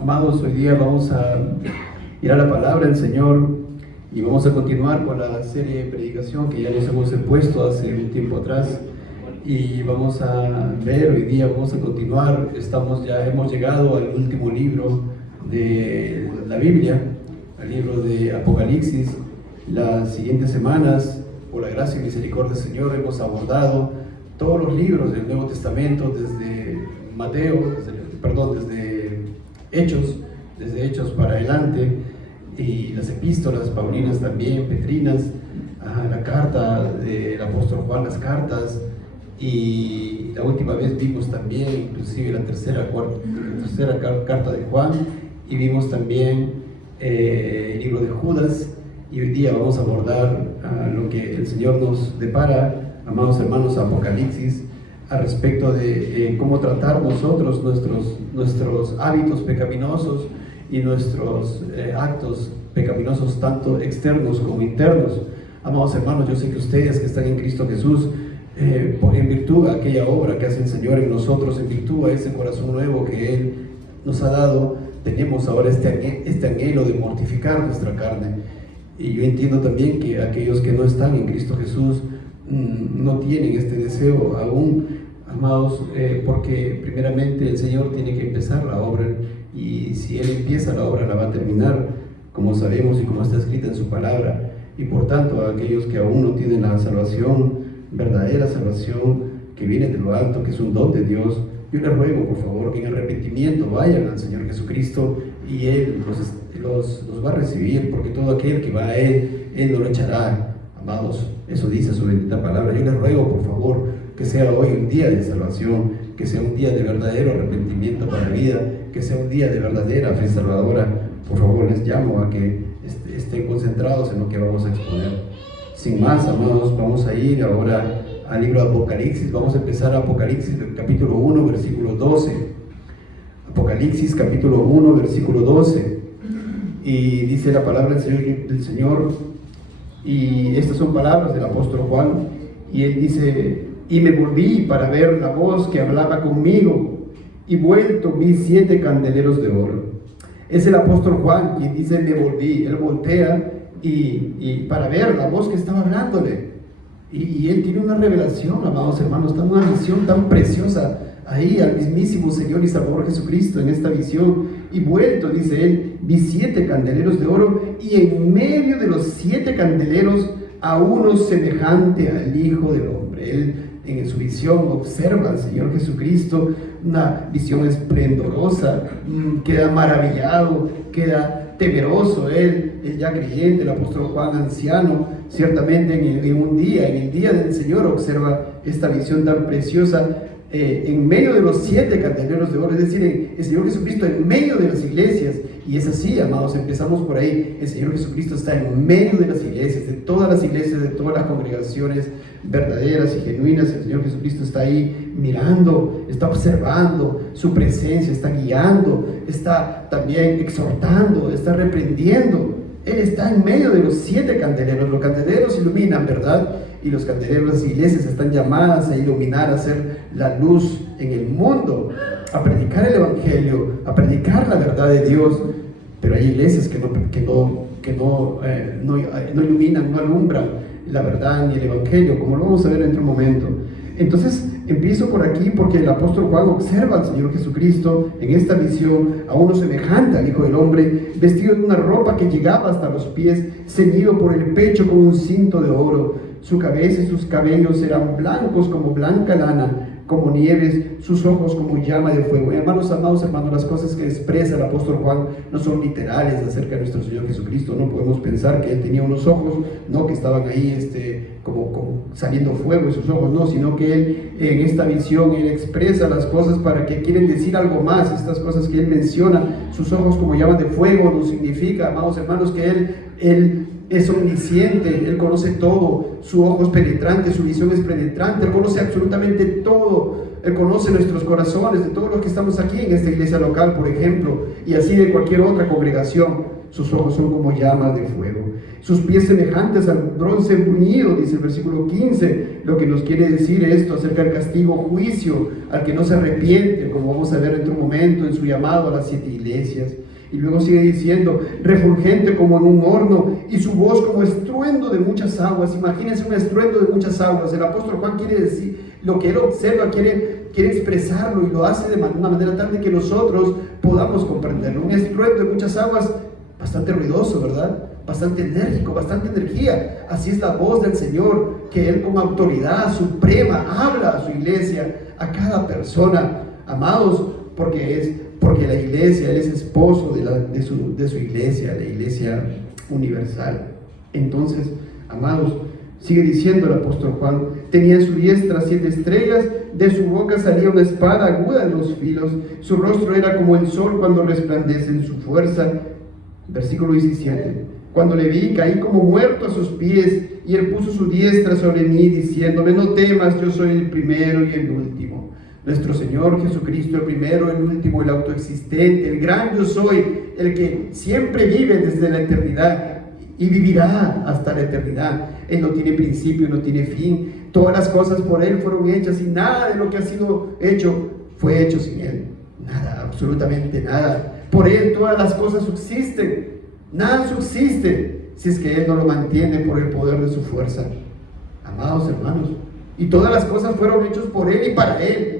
Amados, hoy día vamos a ir a la palabra del Señor y vamos a continuar con la serie de predicación que ya nos hemos puesto hace un tiempo atrás, y vamos a ver, hoy día vamos a continuar. Hemos llegado al último libro de la Biblia, al libro de Apocalipsis. Las siguientes semanas, por la gracia y misericordia del Señor, hemos abordado todos los libros del Nuevo Testamento, desde desde Hechos para adelante, y las epístolas paulinas también, petrinas, la carta del apóstol Juan, las cartas, y la última vez vimos también inclusive la tercera carta de Juan, y vimos también el libro de Judas, y hoy día vamos a abordar lo que el Señor nos depara, amados hermanos, Apocalipsis, al respecto de cómo tratar nosotros nuestros hábitos pecaminosos y nuestros actos pecaminosos, tanto externos como internos. Amados hermanos, yo sé que ustedes que están en Cristo Jesús, en virtud a aquella obra que hace el Señor en nosotros, en virtud a ese corazón nuevo que Él nos ha dado, tenemos ahora este anhelo de mortificar nuestra carne. Y yo entiendo también que aquellos que no están en Cristo Jesús no tienen este deseo aún, amados, porque primeramente el Señor tiene que empezar la obra, y si Él empieza la obra la va a terminar, como sabemos y como está escrita en su palabra. Y por tanto, a aquellos que aún no tienen la salvación, verdadera salvación que viene de lo alto, que es un don de Dios, yo les ruego por favor que en arrepentimiento vayan al Señor Jesucristo, y Él los va a recibir, porque todo aquel que va a Él no lo echará. Amados, eso dice su bendita palabra. Yo les ruego por favor que sea hoy un día de salvación, que sea un día de verdadero arrepentimiento para la vida, que sea un día de verdadera fe salvadora. Por favor, les llamo a que estén concentrados en lo que vamos a exponer. Sin más, amados, vamos a ir ahora al libro de Apocalipsis. Vamos a empezar Apocalipsis capítulo 1, versículo 12. Apocalipsis capítulo 1, versículo 12. Y dice la palabra del Señor, y estas son palabras del apóstol Juan, y él dice: y me volví para ver la voz que hablaba conmigo, y vuelto vi 7 candeleros de oro. Es el apóstol Juan quien dice me volví. Él voltea y para ver la voz que estaba hablándole, y él tiene una revelación, amados hermanos, una visión tan preciosa ahí al mismísimo Señor y Salvador Jesucristo en esta visión. Y vuelto, dice él, vi 7 candeleros de oro, y en medio de los 7 candeleros a uno semejante al Hijo del Hombre. Él en su visión observa al Señor Jesucristo, una visión esplendorosa, queda maravillado, queda temeroso. Él ya creyente, el apóstol Juan anciano, ciertamente en el día del Señor observa esta visión tan preciosa, en medio de los 7 candeleros de oro, es decir, el Señor Jesucristo en medio de las iglesias. Y es así, amados, empezamos por ahí. El Señor Jesucristo está en medio de las iglesias, de todas las iglesias, de todas las congregaciones verdaderas y genuinas. El Señor Jesucristo está ahí mirando, está observando su presencia, está guiando, está también exhortando, está reprendiendo. Él está en medio de los 7 candeleros. Los candeleros iluminan, ¿verdad? Y los candeleros, las iglesias están llamadas a iluminar, a ser la luz en el mundo, a predicar el evangelio, a predicar la verdad de Dios. Pero hay iglesias que no iluminan, no alumbran la verdad ni el evangelio, como lo vamos a ver dentro de un momento. Entonces empiezo por aquí porque el apóstol Juan observa al Señor Jesucristo en esta visión, a uno semejante al Hijo del Hombre, vestido de una ropa que llegaba hasta los pies, ceñido por el pecho con un cinto de oro. Su cabeza y sus cabellos eran blancos como blanca lana, como nieves, sus ojos como llama de fuego. Hermanos, amados hermanos, las cosas que expresa el apóstol Juan no son literales acerca de nuestro Señor Jesucristo. No podemos pensar que Él tenía unos ojos, no que estaban ahí como saliendo fuego de sus ojos, no, sino que Él en esta visión, Él expresa las cosas para que quieren decir algo más. Estas cosas que Él menciona, sus ojos como llamas de fuego, no significa, amados hermanos, que Él es omnisciente, Él conoce todo, su ojo es penetrante, su visión es penetrante, Él conoce absolutamente todo. Él conoce nuestros corazones, de todos los que estamos aquí en esta iglesia local, por ejemplo, y así de cualquier otra congregación. sus ojos son como llamas de fuego, sus pies semejantes al bronce bruñido, dice el versículo 15, lo que nos quiere decir esto acerca del castigo, juicio, al que no se arrepiente, como vamos a ver en otro momento en su llamado a las 7 iglesias. Y luego sigue diciendo, refulgente como en un horno, y su voz como estruendo de muchas aguas. Imagínense un estruendo de muchas aguas. El apóstol Juan quiere decir, lo que él observa, quiere expresarlo, y lo hace de una manera tal de que nosotros podamos comprenderlo. Un estruendo de muchas aguas, bastante ruidoso, ¿verdad? Bastante enérgico, bastante energía. Así es la voz del Señor, que Él con autoridad suprema habla a su iglesia, a cada persona. Amados, porque la iglesia, Él es esposo de su iglesia, la iglesia universal. Entonces, amados, sigue diciendo el apóstol Juan, tenía en su diestra 7 estrellas, de su boca salía una espada aguda en los filos, su rostro era como el sol cuando resplandece en su fuerza. Versículo 17, cuando le vi, caí como muerto a sus pies, y Él puso su diestra sobre mí, diciéndome, no temas, yo soy el primero y el último. Nuestro Señor Jesucristo, el primero, el último, el autoexistente, el gran yo soy, el que siempre vive desde la eternidad y vivirá hasta la eternidad. Él no tiene principio, no tiene fin. Todas las cosas por Él fueron hechas, y nada de lo que ha sido hecho fue hecho sin Él. Nada, absolutamente nada. Por Él todas las cosas subsisten. Nada subsiste si es que Él no lo mantiene por el poder de su fuerza. Amados hermanos, y todas las cosas fueron hechas por Él y para Él.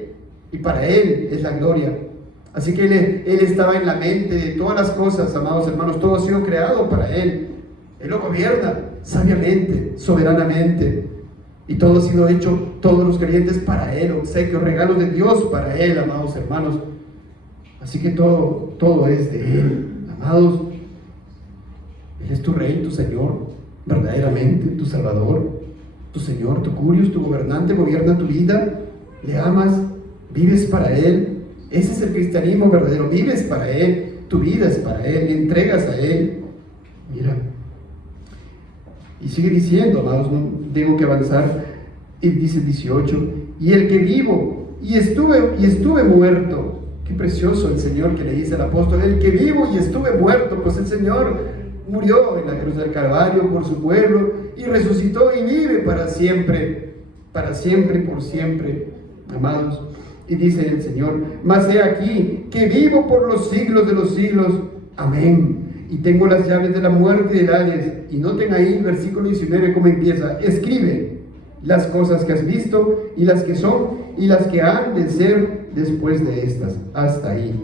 Y para Él es la gloria. Así que Él estaba en la mente de todas las cosas, amados hermanos. Todo ha sido creado para Él. Él lo gobierna sabiamente, soberanamente. Y todo ha sido hecho, todos los creyentes para Él, obsequios, regalos de Dios para Él, amados hermanos. Así que todo es de Él, amados. Él es tu Rey, tu Señor, verdaderamente, tu Salvador, tu Señor, tu Curios, tu gobernante, gobierna tu vida, le amas, vives para Él. Ese es el cristianismo verdadero, vives para Él, tu vida es para Él, le entregas a Él. Mira, y sigue diciendo, amados, no tengo que avanzar, y dice 18, y el que vivo, y estuve muerto. Qué precioso el Señor que le dice al apóstol, el que vivo y estuve muerto. Pues el Señor murió en la cruz del Calvario por su pueblo, y resucitó y vive para siempre y por siempre, amados. Y dice el Señor, mas he aquí que vivo por los siglos de los siglos, amén, y tengo las llaves de la muerte y del Hades. Y noten ahí el versículo 19 cómo empieza, escribe las cosas que has visto, y las que son, y las que han de ser después de estas, hasta ahí.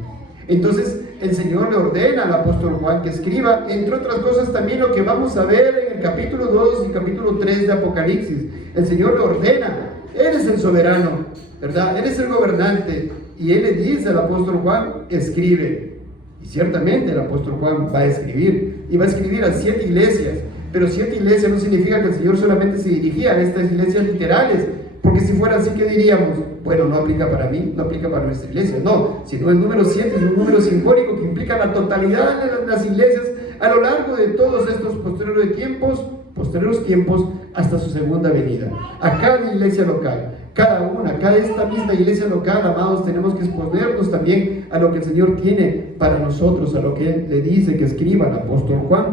Entonces el Señor le ordena al apóstol Juan que escriba, entre otras cosas, también lo que vamos a ver en el capítulo 2 y capítulo 3 de Apocalipsis. El Señor le ordena, Él es el soberano, ¿verdad? Él es el gobernante, y Él le dice al apóstol Juan, escribe. Y ciertamente el apóstol Juan va a escribir, y va a escribir a 7 iglesias. Pero 7 iglesias no significa que el Señor solamente se dirigía a estas iglesias literales, porque si fuera así, ¿qué diríamos? Bueno, no aplica para mí, no aplica para nuestra iglesia. No, sino el número 7 es un número simbólico que implica la totalidad de las iglesias a lo largo de todos estos posteriores tiempos hasta su segunda venida. A cada iglesia local, cada esta misma iglesia local, amados, tenemos que exponernos también a lo que el Señor tiene para nosotros, a lo que Él le dice que escriba al apóstol Juan.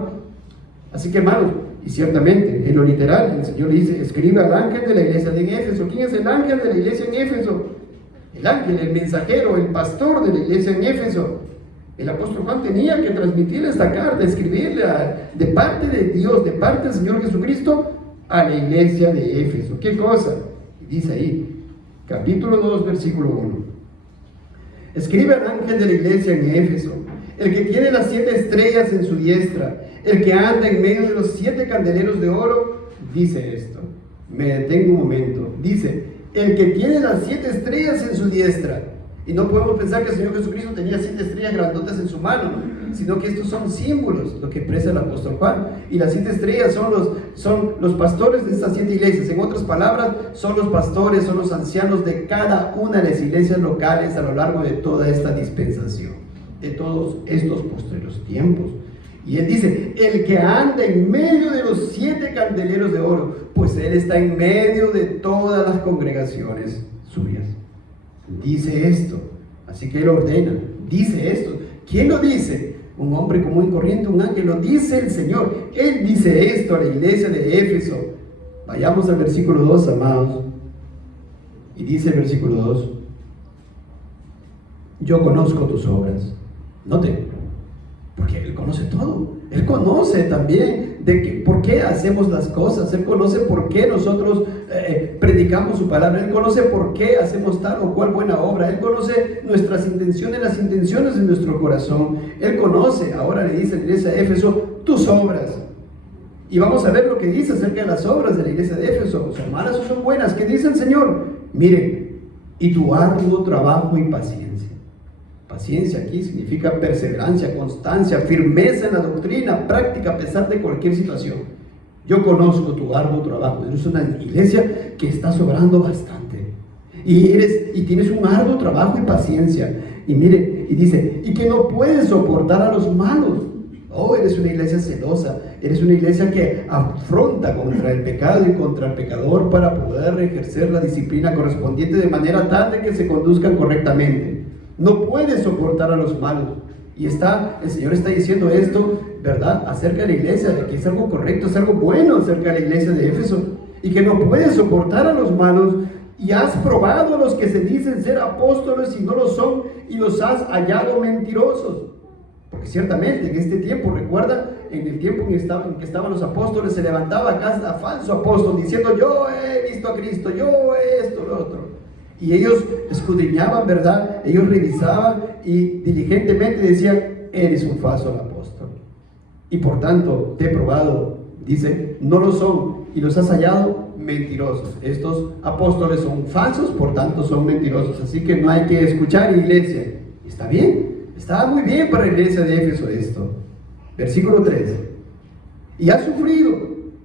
Así que, hermanos, y ciertamente, en lo literal, el Señor le dice, escribe al ángel de la iglesia de Éfeso. ¿Quién es el ángel de la iglesia en Éfeso? El ángel, el mensajero, el pastor de la iglesia en Éfeso. El apóstol Juan tenía que transmitirle esta carta, escribirle de parte de Dios, de parte del Señor Jesucristo, a la iglesia de Éfeso. ¿Qué cosa? Dice ahí, capítulo 2, versículo 1. Escribe al ángel de la iglesia en Éfeso, el que tiene las 7 estrellas en su diestra, el que anda en medio de los 7 candeleros de oro, dice esto. Me detengo un momento. Dice, el que tiene las 7 estrellas en su diestra. Y no podemos pensar que el Señor Jesucristo tenía 7 estrellas grandotas en su mano, sino que estos son símbolos, lo que expresa el apóstol Juan. Y las 7 estrellas son los pastores de estas 7 iglesias. En otras palabras, son los pastores, son los ancianos de cada una de las iglesias locales a lo largo de toda esta dispensación, de todos estos posteriores tiempos. Y él dice, el que anda en medio de los 7 candeleros de oro, pues él está en medio de todas las congregaciones suyas. Dice esto, así que él ordena, dice esto. ¿Quién lo dice? un hombre común y corriente, un ángel, lo dice el Señor. Él dice esto a la iglesia de Éfeso. Vayamos al versículo 2, amados. Y dice el versículo 2: yo conozco tus obras. Note, porque Él conoce todo. Él conoce también por qué hacemos las cosas. Él conoce por qué nosotros predicamos su palabra. Él conoce por qué hacemos tal o cual buena obra. Él conoce nuestras intenciones, las intenciones de nuestro corazón. Él conoce, ahora le dice a la iglesia de Éfeso, tus obras. Y vamos a ver lo que dice acerca de las obras de la iglesia de Éfeso. ¿Son malas o son buenas? ¿Qué dice el Señor? Miren, y tu arduo trabajo y paciencia. Paciencia aquí significa perseverancia, constancia, firmeza en la doctrina, práctica a pesar de cualquier situación. Yo conozco tu arduo trabajo. Eres una iglesia que está sobrando bastante. Y tienes un arduo trabajo y paciencia. Y mire, y dice, y que no puedes soportar a los malos. Oh, eres una iglesia celosa. Eres una iglesia que afronta contra el pecado y contra el pecador para poder ejercer la disciplina correspondiente de manera tal de que se conduzcan correctamente. No puedes soportar a los malos. Y el Señor está diciendo esto, ¿verdad?, acerca de la iglesia, de que es algo correcto, es algo bueno acerca de la iglesia de Éfeso, y que no puedes soportar a los malos. Y has probado a los que se dicen ser apóstoles y no lo son, y los has hallado mentirosos. Porque ciertamente en este tiempo, recuerda, en el tiempo en que estaban los apóstoles, se levantaba cada falso apóstol diciendo, yo he visto a Cristo, yo esto, lo otro. Y ellos escudriñaban, ¿verdad? Ellos revisaban y diligentemente decían, eres un falso apóstol. Y por tanto, te he probado, dice, no lo son, y los has hallado mentirosos. Estos apóstoles son falsos, por tanto son mentirosos. Así que no hay que escuchar, iglesia. Está bien, está muy bien para la iglesia de Éfeso esto. Versículo 3. Y has sufrido,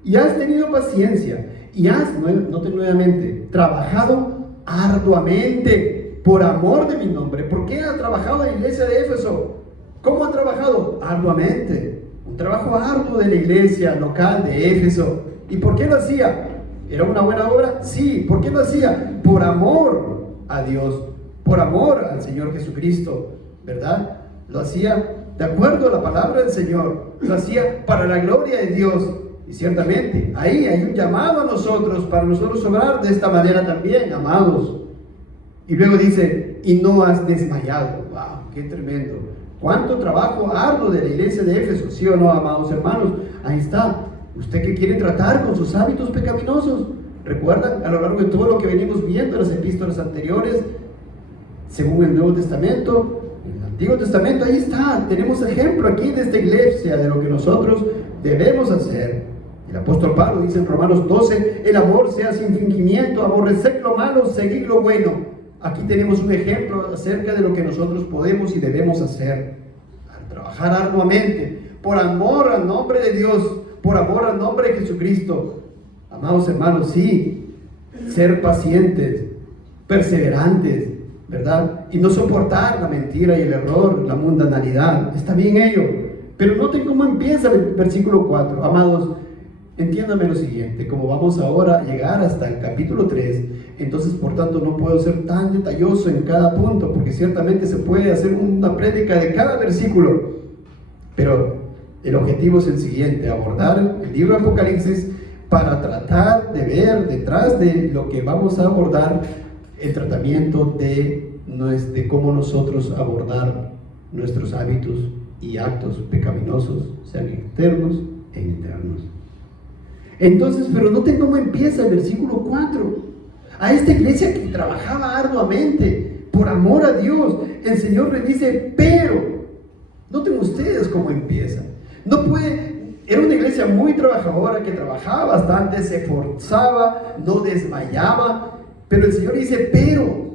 y has tenido paciencia, y has, noten nuevamente, trabajado arduamente por amor de mi nombre. ¿Por qué ha trabajado la iglesia de Éfeso? ¿Cómo ha trabajado? Arduamente. Un trabajo arduo de la iglesia local de Éfeso. ¿Y por qué lo hacía? ¿Era una buena obra? Sí. ¿Por qué lo hacía? Por amor a Dios, por amor al Señor Jesucristo, ¿verdad? Lo hacía de acuerdo a la palabra del Señor. Lo hacía para la gloria de Dios. Y ciertamente, ahí hay un llamado a nosotros, para nosotros obrar de esta manera también, amados. Y luego dice, y no has desmayado. ¡Wow! ¡Qué tremendo! ¿Cuánto trabajo arduo de la iglesia de Éfeso? ¿Sí o no, amados hermanos? Ahí está. ¿Usted qué quiere tratar con sus hábitos pecaminosos? ¿Recuerdan? A lo largo de todo lo que venimos viendo en las epístolas anteriores, según el Nuevo Testamento, el Antiguo Testamento, ahí está. Tenemos ejemplo aquí de esta iglesia, de lo que nosotros debemos hacer. El apóstol Pablo dice en Romanos 12, el amor sea sin fingimiento, aborreced lo malo, seguid lo bueno. Aquí tenemos un ejemplo acerca de lo que nosotros podemos y debemos hacer. Al trabajar arduamente, por amor al nombre de Dios, por amor al nombre de Jesucristo. Amados hermanos, sí, ser pacientes, perseverantes, ¿verdad? Y no soportar la mentira y el error, la mundanalidad. Está bien ello. Pero noten cómo empieza el versículo 4. Amados, entiéndame lo siguiente, como vamos ahora a llegar hasta el capítulo 3, entonces por tanto no puedo ser tan detalloso en cada punto, porque ciertamente se puede hacer una prédica de cada versículo, pero el objetivo es el siguiente, abordar el libro de Apocalipsis para tratar de ver detrás de lo que vamos a abordar el tratamiento de cómo nosotros abordar nuestros hábitos y actos pecaminosos, sean externos e internos. Entonces, pero noten cómo empieza el versículo 4. A esta iglesia que trabajaba arduamente por amor a Dios, el Señor le dice, pero, noten ustedes cómo empieza. Era una iglesia muy trabajadora, que trabajaba bastante, se esforzaba, no desmayaba, pero el Señor dice, pero.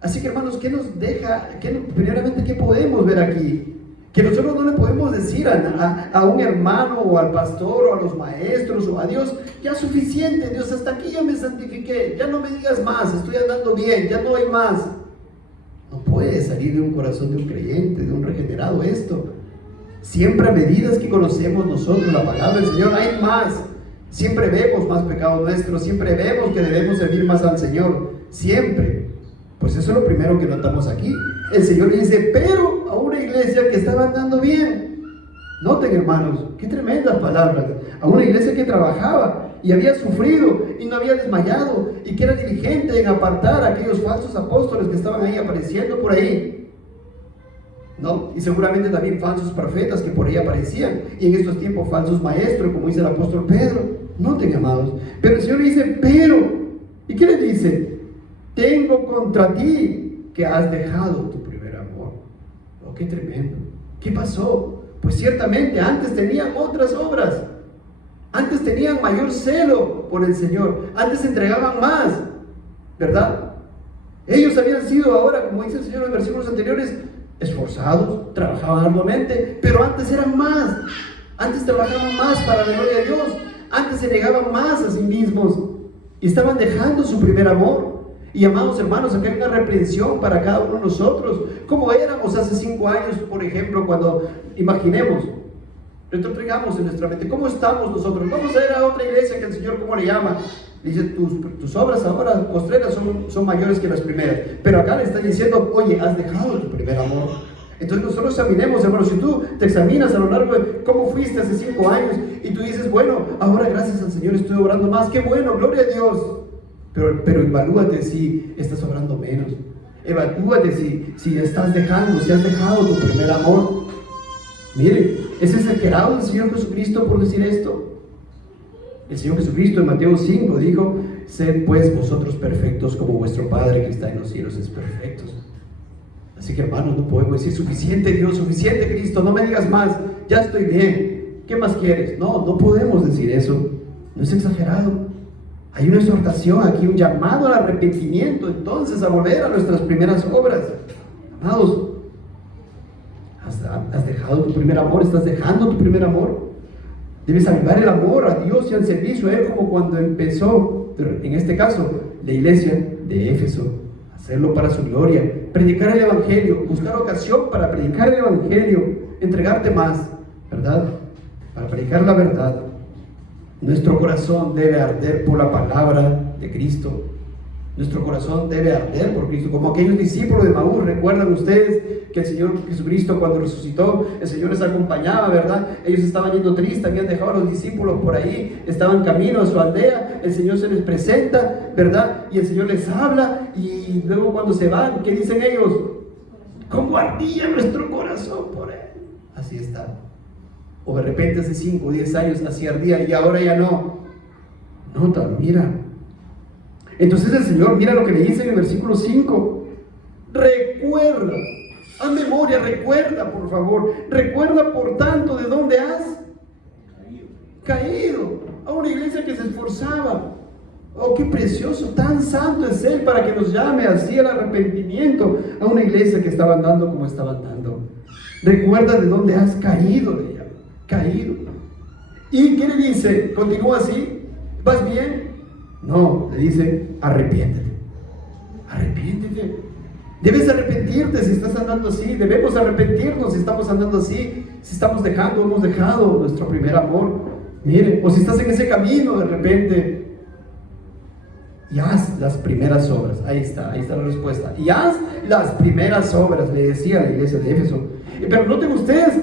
Así que hermanos, ¿qué nos deja? Primeramente, ¿qué podemos ver aquí? Que nosotros no le podemos decir a un hermano o al pastor o a los maestros o a Dios, ya suficiente, Dios, hasta aquí ya me santifiqué, ya no me digas más, estoy andando bien, ya no hay más. No puede salir de un corazón de un creyente, de un regenerado esto. Siempre a medidas que conocemos nosotros la palabra del Señor, hay más. Siempre vemos más pecados nuestros, siempre vemos que debemos servir más al Señor, siempre. Pues eso es lo primero que notamos aquí. El Señor le dice, pero a una iglesia iglesia que estaba andando bien. Noten, hermanos, qué tremendas palabras. A una iglesia que trabajaba y había sufrido y no había desmayado y que era diligente en apartar a aquellos falsos apóstoles que estaban ahí apareciendo por ahí, ¿no? Y seguramente también falsos profetas que por ahí aparecían, y en estos tiempos falsos maestros, como dice el apóstol Pedro. Noten, amados, pero el Señor le dice, ¿y qué le dice? Tengo contra ti que has dejado tu primer amor. Oh, qué tremendo. ¿Qué pasó? Pues ciertamente antes tenían otras obras, antes tenían mayor celo por el Señor, antes entregaban más, ¿verdad? Ellos habían sido ahora, como dice el Señor en los versículos anteriores, esforzados, trabajaban arduamente, pero antes eran más, antes trabajaban más para la gloria de Dios, antes se negaban más a sí mismos y estaban dejando su primer amor. Y amados hermanos, acá hay una reprensión para cada uno de nosotros. ¿Cómo éramos hace 5 años, por ejemplo, cuando imaginemos, retrotraigamos en nuestra mente, cómo estamos nosotros? Vamos a ir a otra iglesia que el Señor, ¿cómo le llama? Dice, tus obras ahora postreras son mayores que las primeras. Pero acá le está diciendo, oye, has dejado tu primer amor. Entonces nosotros examinemos, hermanos, si tú te examinas a lo largo de cómo fuiste hace 5 años y tú dices, bueno, ahora gracias al Señor estoy obrando más, qué bueno, gloria a Dios. Pero evalúate si estás obrando menos. Evalúate si estás dejando, si has dejado tu primer amor. Mire, ¿es exagerado el Señor Jesucristo por decir esto? El Señor Jesucristo en Mateo 5 dijo, sed pues vosotros perfectos como vuestro Padre que está en los cielos es perfecto. Así que, hermanos, no podemos decir suficiente Dios, suficiente Cristo, no me digas más, ya estoy bien, ¿qué más quieres? No podemos decir eso, no es exagerado. Hay una exhortación aquí, un llamado al arrepentimiento, entonces a volver a nuestras primeras obras. Amados, ¿has dejado tu primer amor? ¿Estás dejando tu primer amor? Debes avivar el amor a Dios y al servicio a Él, como cuando empezó, en este caso, la iglesia de Éfeso, hacerlo para su gloria, predicar el Evangelio, buscar ocasión para predicar el Evangelio, entregarte más, ¿verdad? Para predicar la verdad. Nuestro corazón debe arder por la palabra de Cristo. Nuestro corazón debe arder por Cristo, como aquellos discípulos de Maús. ¿Recuerdan ustedes que el Señor Jesucristo, cuando resucitó, el Señor les acompañaba, ¿verdad? Ellos estaban yendo tristes, habían dejado a los discípulos por ahí, estaban camino a su aldea, el Señor se les presenta, ¿verdad? Y el Señor les habla, y luego cuando se van, ¿qué dicen ellos? ¿Cómo ardía nuestro corazón por Él? Así está. O de repente hace 5 o 10 años así ardía y ahora ya no. Nota, mira. Entonces el Señor, mira lo que le dice en el versículo 5. Recuerda, haz memoria, recuerda por favor. Recuerda por tanto de dónde has caído. A una iglesia que se esforzaba. Oh, qué precioso, tan santo es Él para que nos llame así al arrepentimiento. A una iglesia que estaba andando como estaba andando. Recuerda de dónde has caído, le llama. Caído. ¿Y qué le dice? ¿Continúa así? ¿Vas bien? No, le dice, arrepiéntete. Arrepiéntete. Debes arrepentirte si estás andando así. Debemos arrepentirnos si estamos andando así. Si estamos dejando, hemos dejado nuestro primer amor. Mire, o si estás en ese camino de repente. Y haz las primeras obras. Ahí está la respuesta. Y haz las primeras obras, le decía a la iglesia de Éfeso. Pero noten ustedes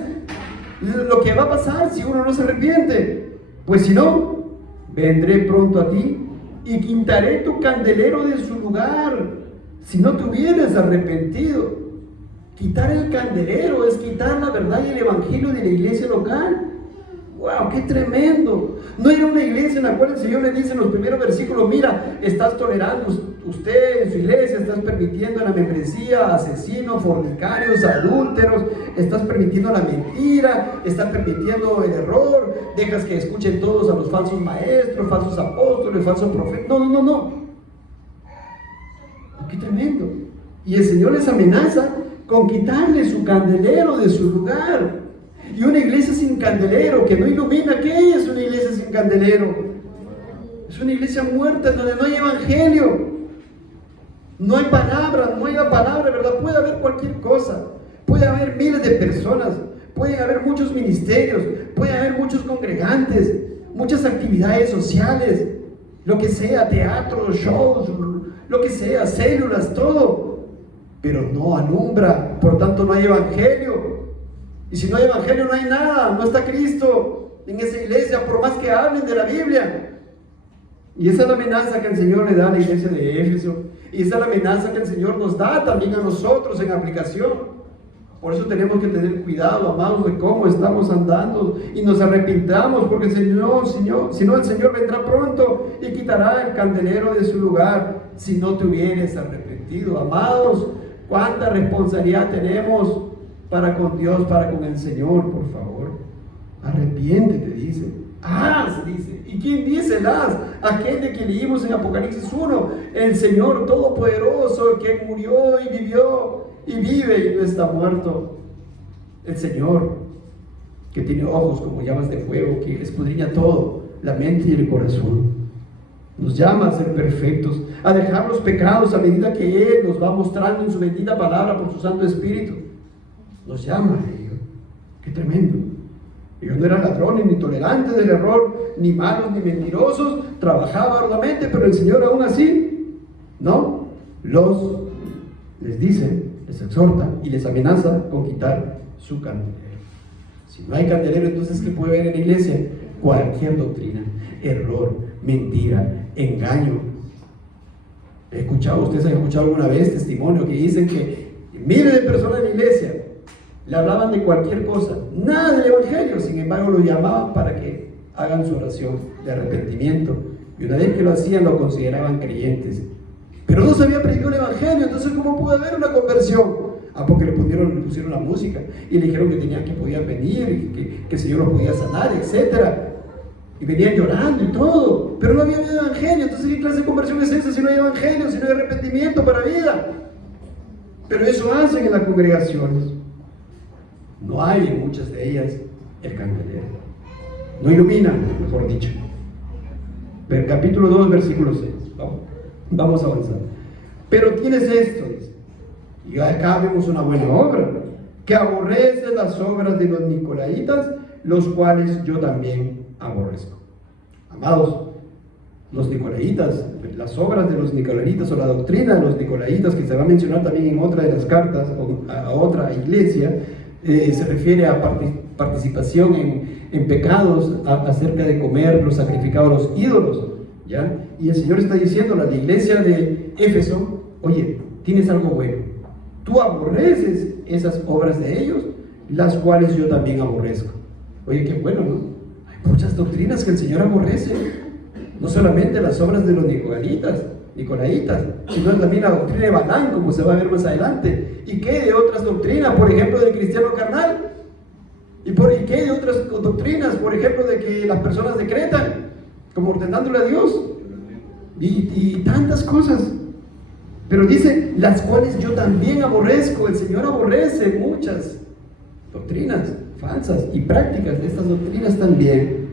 lo que va a pasar si uno no se arrepiente. Pues si no, vendré pronto a ti y quitaré tu candelero de su lugar. Si no te hubieras arrepentido. Quitar el candelero es quitar la verdad y el evangelio de la iglesia local. ¡Wow! ¡Qué tremendo! No era una iglesia en la cual el Señor le dice en los primeros versículos, mira, estás tolerando usted en su iglesia, estás permitiendo la membresía, asesinos, fornicarios, adúlteros, estás permitiendo la mentira, estás permitiendo el error, dejas que escuchen todos a los falsos maestros, falsos apóstoles, falsos profetas. No. ¡Qué tremendo! Y el Señor les amenaza con quitarle su candelero de su lugar. Y una iglesia sin candelero, que no ilumina, ¿qué es una iglesia sin candelero? Es una iglesia muerta en donde no hay evangelio, no hay palabra, no hay la palabra, ¿verdad? Puede haber cualquier cosa, puede haber miles de personas, pueden haber muchos ministerios, puede haber muchos congregantes, muchas actividades sociales, lo que sea, teatros, shows, lo que sea, células, todo, pero no alumbra, por tanto no hay evangelio. Y si no hay evangelio, no hay nada, no está Cristo en esa iglesia, por más que hablen de la Biblia. Y esa es la amenaza que el Señor le da a la iglesia de Éfeso. Y esa es la amenaza que el Señor nos da también a nosotros en aplicación. Por eso tenemos que tener cuidado, amados, de cómo estamos andando y nos arrepintamos, porque si no, el Señor vendrá pronto y quitará el candelero de su lugar si no te hubieres arrepentido. Amados, cuánta responsabilidad tenemos para con Dios, para con el Señor, por favor. Arrepiéntete, dice. Dice. ¿Y quién dice las? Aquel de que leímos en Apocalipsis 1, el Señor Todopoderoso, que murió y vivió y vive y no está muerto. El Señor, que tiene ojos como llamas de fuego, que escudriña todo, la mente y el corazón. Nos llama a ser perfectos, a dejar los pecados a medida que Él nos va mostrando en su bendita palabra por su Santo Espíritu. Nos llama a ello. Qué tremendo. Ellos no eran ladrones, ni tolerantes del error, ni malos, ni mentirosos, trabajaba arduamente, pero el Señor aún así, ¿no? Les dice, les exhorta y les amenaza con quitar su candelero. Si no hay candelero, entonces ¿qué puede haber en la iglesia? Cualquier doctrina, error, mentira, engaño. ¿Ustedes han escuchado alguna vez testimonio que dicen que miles de personas en la iglesia le hablaban de cualquier cosa, nada del evangelio, sin embargo lo llamaban para que hagan su oración de arrepentimiento, y una vez que lo hacían lo consideraban creyentes, pero no se había predicado el evangelio? Entonces ¿cómo pudo haber una conversión? Porque le pusieron la música y le dijeron que podían venir y que el Señor los podía sanar, etcétera, y venían llorando y todo, pero no había evangelio. Entonces ¿qué clase de conversión es esa si no hay evangelio, si no hay arrepentimiento para vida? Pero eso hacen en las congregaciones. No hay en muchas de ellas el candelero, no iluminan, mejor dicho. Pero capítulo 2, versículo 6, vamos a avanzar. Pero tienes esto, dice, y acá vemos una buena obra, que aborrece las obras de los nicolaitas, los cuales yo también aborrezco. Amados, los nicolaitas, las obras de los nicolaitas o la doctrina de los nicolaitas, que se va a mencionar también en otra de las cartas a otra iglesia, se refiere a participación en pecados, acerca de comer los sacrificados a los ídolos, ¿ya? Y el Señor está diciendo a la iglesia de Éfeso, oye, tienes algo bueno, tú aborreces esas obras de ellos, las cuales yo también aborrezco. Oye, qué bueno, ¿no? Hay muchas doctrinas que el Señor aborrece, no solamente las obras de los nicolaitas, sino también la doctrina de Balaam, como se va a ver más adelante. ¿Y qué de otras doctrinas? Por ejemplo, del cristiano carnal. ¿Y qué de otras doctrinas? Por ejemplo, de que las personas decretan, como ordenándole a Dios. Y tantas cosas. Pero dice, las cuales yo también aborrezco. El Señor aborrece muchas doctrinas falsas y prácticas de estas doctrinas también.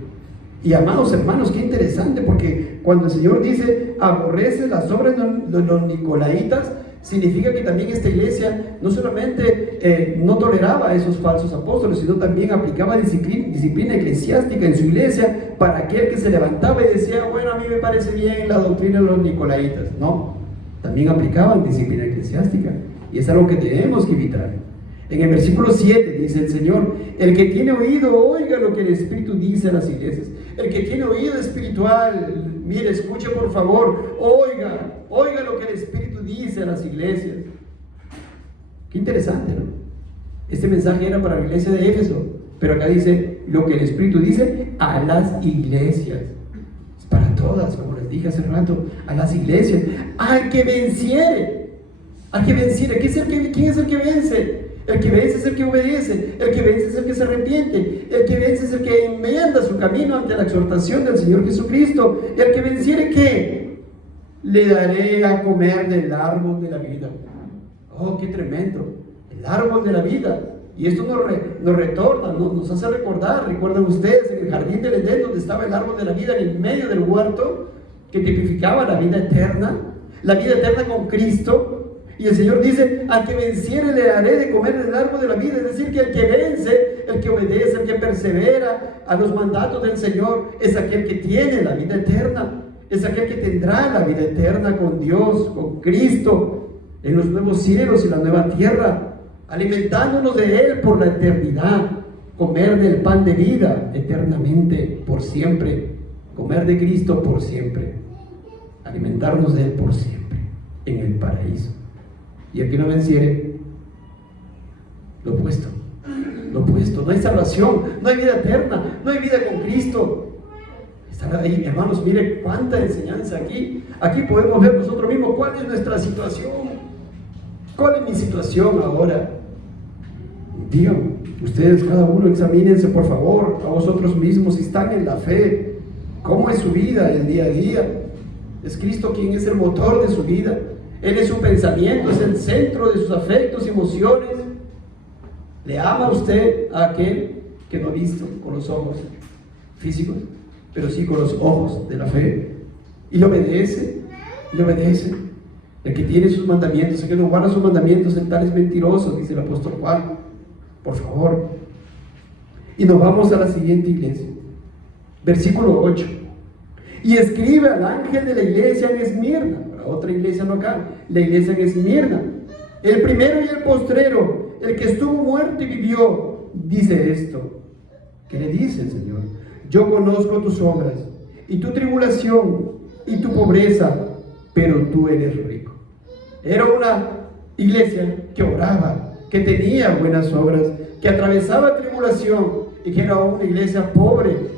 Y amados hermanos, qué interesante, porque cuando el Señor dice aborrece las obras de los nicolaitas, significa que también esta iglesia no solamente no toleraba a esos falsos apóstoles, sino también aplicaba disciplina eclesiástica en su iglesia para aquel que se levantaba y decía, bueno, a mí me parece bien la doctrina de los nicolaitas. No, también aplicaban disciplina eclesiástica, y es algo que tenemos que evitar. En el versículo 7 dice el Señor, el que tiene oído, oiga lo que el Espíritu dice a las iglesias. El que tiene oído espiritual, mire, escuche por favor, oiga lo que el Espíritu dice a las iglesias. Qué interesante, ¿no? Este mensaje era para la iglesia de Éfeso, pero acá dice lo que el Espíritu dice a las iglesias. Es para todas, como les dije hace rato, a las iglesias. Al que venciere. ¿Quién es el que vence? El que vence es el que obedece, el que vence es el que se arrepiente, el que vence es el que enmienda su camino ante la exhortación del Señor Jesucristo. Y el que venciere, ¿qué? Le daré a comer del árbol de la vida. Oh, qué tremendo, el árbol de la vida. Y esto nos retorna, nos hace recordar, recuerdan ustedes, en el jardín del Edén, donde estaba el árbol de la vida en el medio del huerto, que tipificaba la vida eterna con Cristo. Y el Señor dice, al que venciere le daré de comer del árbol de la vida. Es decir, que el que vence, el que obedece, el que persevera a los mandatos del Señor, es aquel que tiene la vida eterna. Es aquel que tendrá la vida eterna con Dios, con Cristo, en los nuevos cielos y la nueva tierra. alimentándonos de Él por la eternidad, comer del pan de vida eternamente, por siempre, comer de Cristo por siempre, alimentarnos de Él por siempre, en el paraíso. Y el que no venciere, lo opuesto, no hay salvación, no hay vida eterna, no hay vida con Cristo. Está ahí, hermanos, mire cuánta enseñanza aquí. Aquí podemos ver nosotros mismos cuál es nuestra situación. ¿Cuál es mi situación ahora? Digan, ustedes cada uno examínense por favor a vosotros mismos si están en la fe. ¿Cómo es su vida el día a día? ¿Es Cristo quien es el motor de su vida? Él es su pensamiento, es el centro de sus afectos y emociones. ¿Le ama usted a aquel que no ha visto con los ojos físicos, pero sí con los ojos de la fe? Y le obedece, le obedece. El que tiene sus mandamientos, el que no guarda sus mandamientos, el tal es mentiroso, dice el apóstol Juan. Por favor. Y nos vamos a la siguiente iglesia. Versículo 8. Y escribe al ángel de la iglesia en Esmirna, para otra iglesia local, la iglesia en Esmirna, el primero y el postrero, el que estuvo muerto y vivió, dice esto. ¿Qué le dice el Señor? Yo conozco tus obras, y tu tribulación, y tu pobreza, pero tú eres rico. Era una iglesia que oraba, que tenía buenas obras, que atravesaba tribulación, y que era una iglesia pobre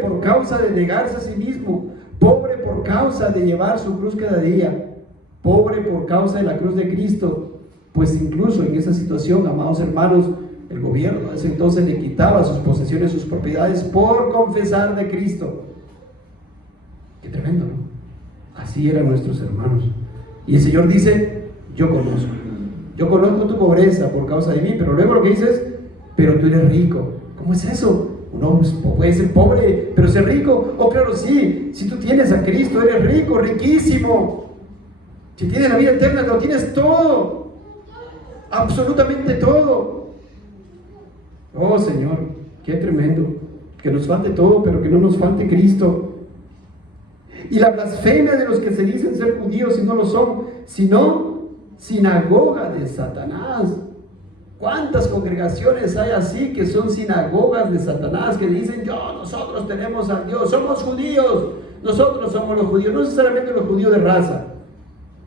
por causa de negarse a sí mismo, pobre por causa de llevar su cruz cada día, pobre por causa de la cruz de Cristo. Pues incluso en esa situación, amados hermanos, el gobierno a ese entonces le quitaba sus posesiones, sus propiedades por confesar de Cristo. Qué tremendo, ¿no? Así eran nuestros hermanos. Y el Señor dice, yo conozco tu pobreza por causa de mí, pero luego lo que dice es, pero tú eres rico. ¿Cómo es eso? Uno puede ser pobre, pero ser rico. Oh, claro, sí, si tú tienes a Cristo, eres rico, riquísimo. Si tienes la vida eterna, lo tienes todo, absolutamente todo. Oh, Señor, qué tremendo, que nos falte todo, pero que no nos falte Cristo. Y la blasfemia de los que se dicen ser judíos y no lo son, sino sinagoga de Satanás. ¿Cuántas congregaciones hay así que son sinagogas de Satanás, que dicen, nosotros tenemos a Dios, somos judíos, nosotros somos los judíos, no necesariamente los judíos de raza?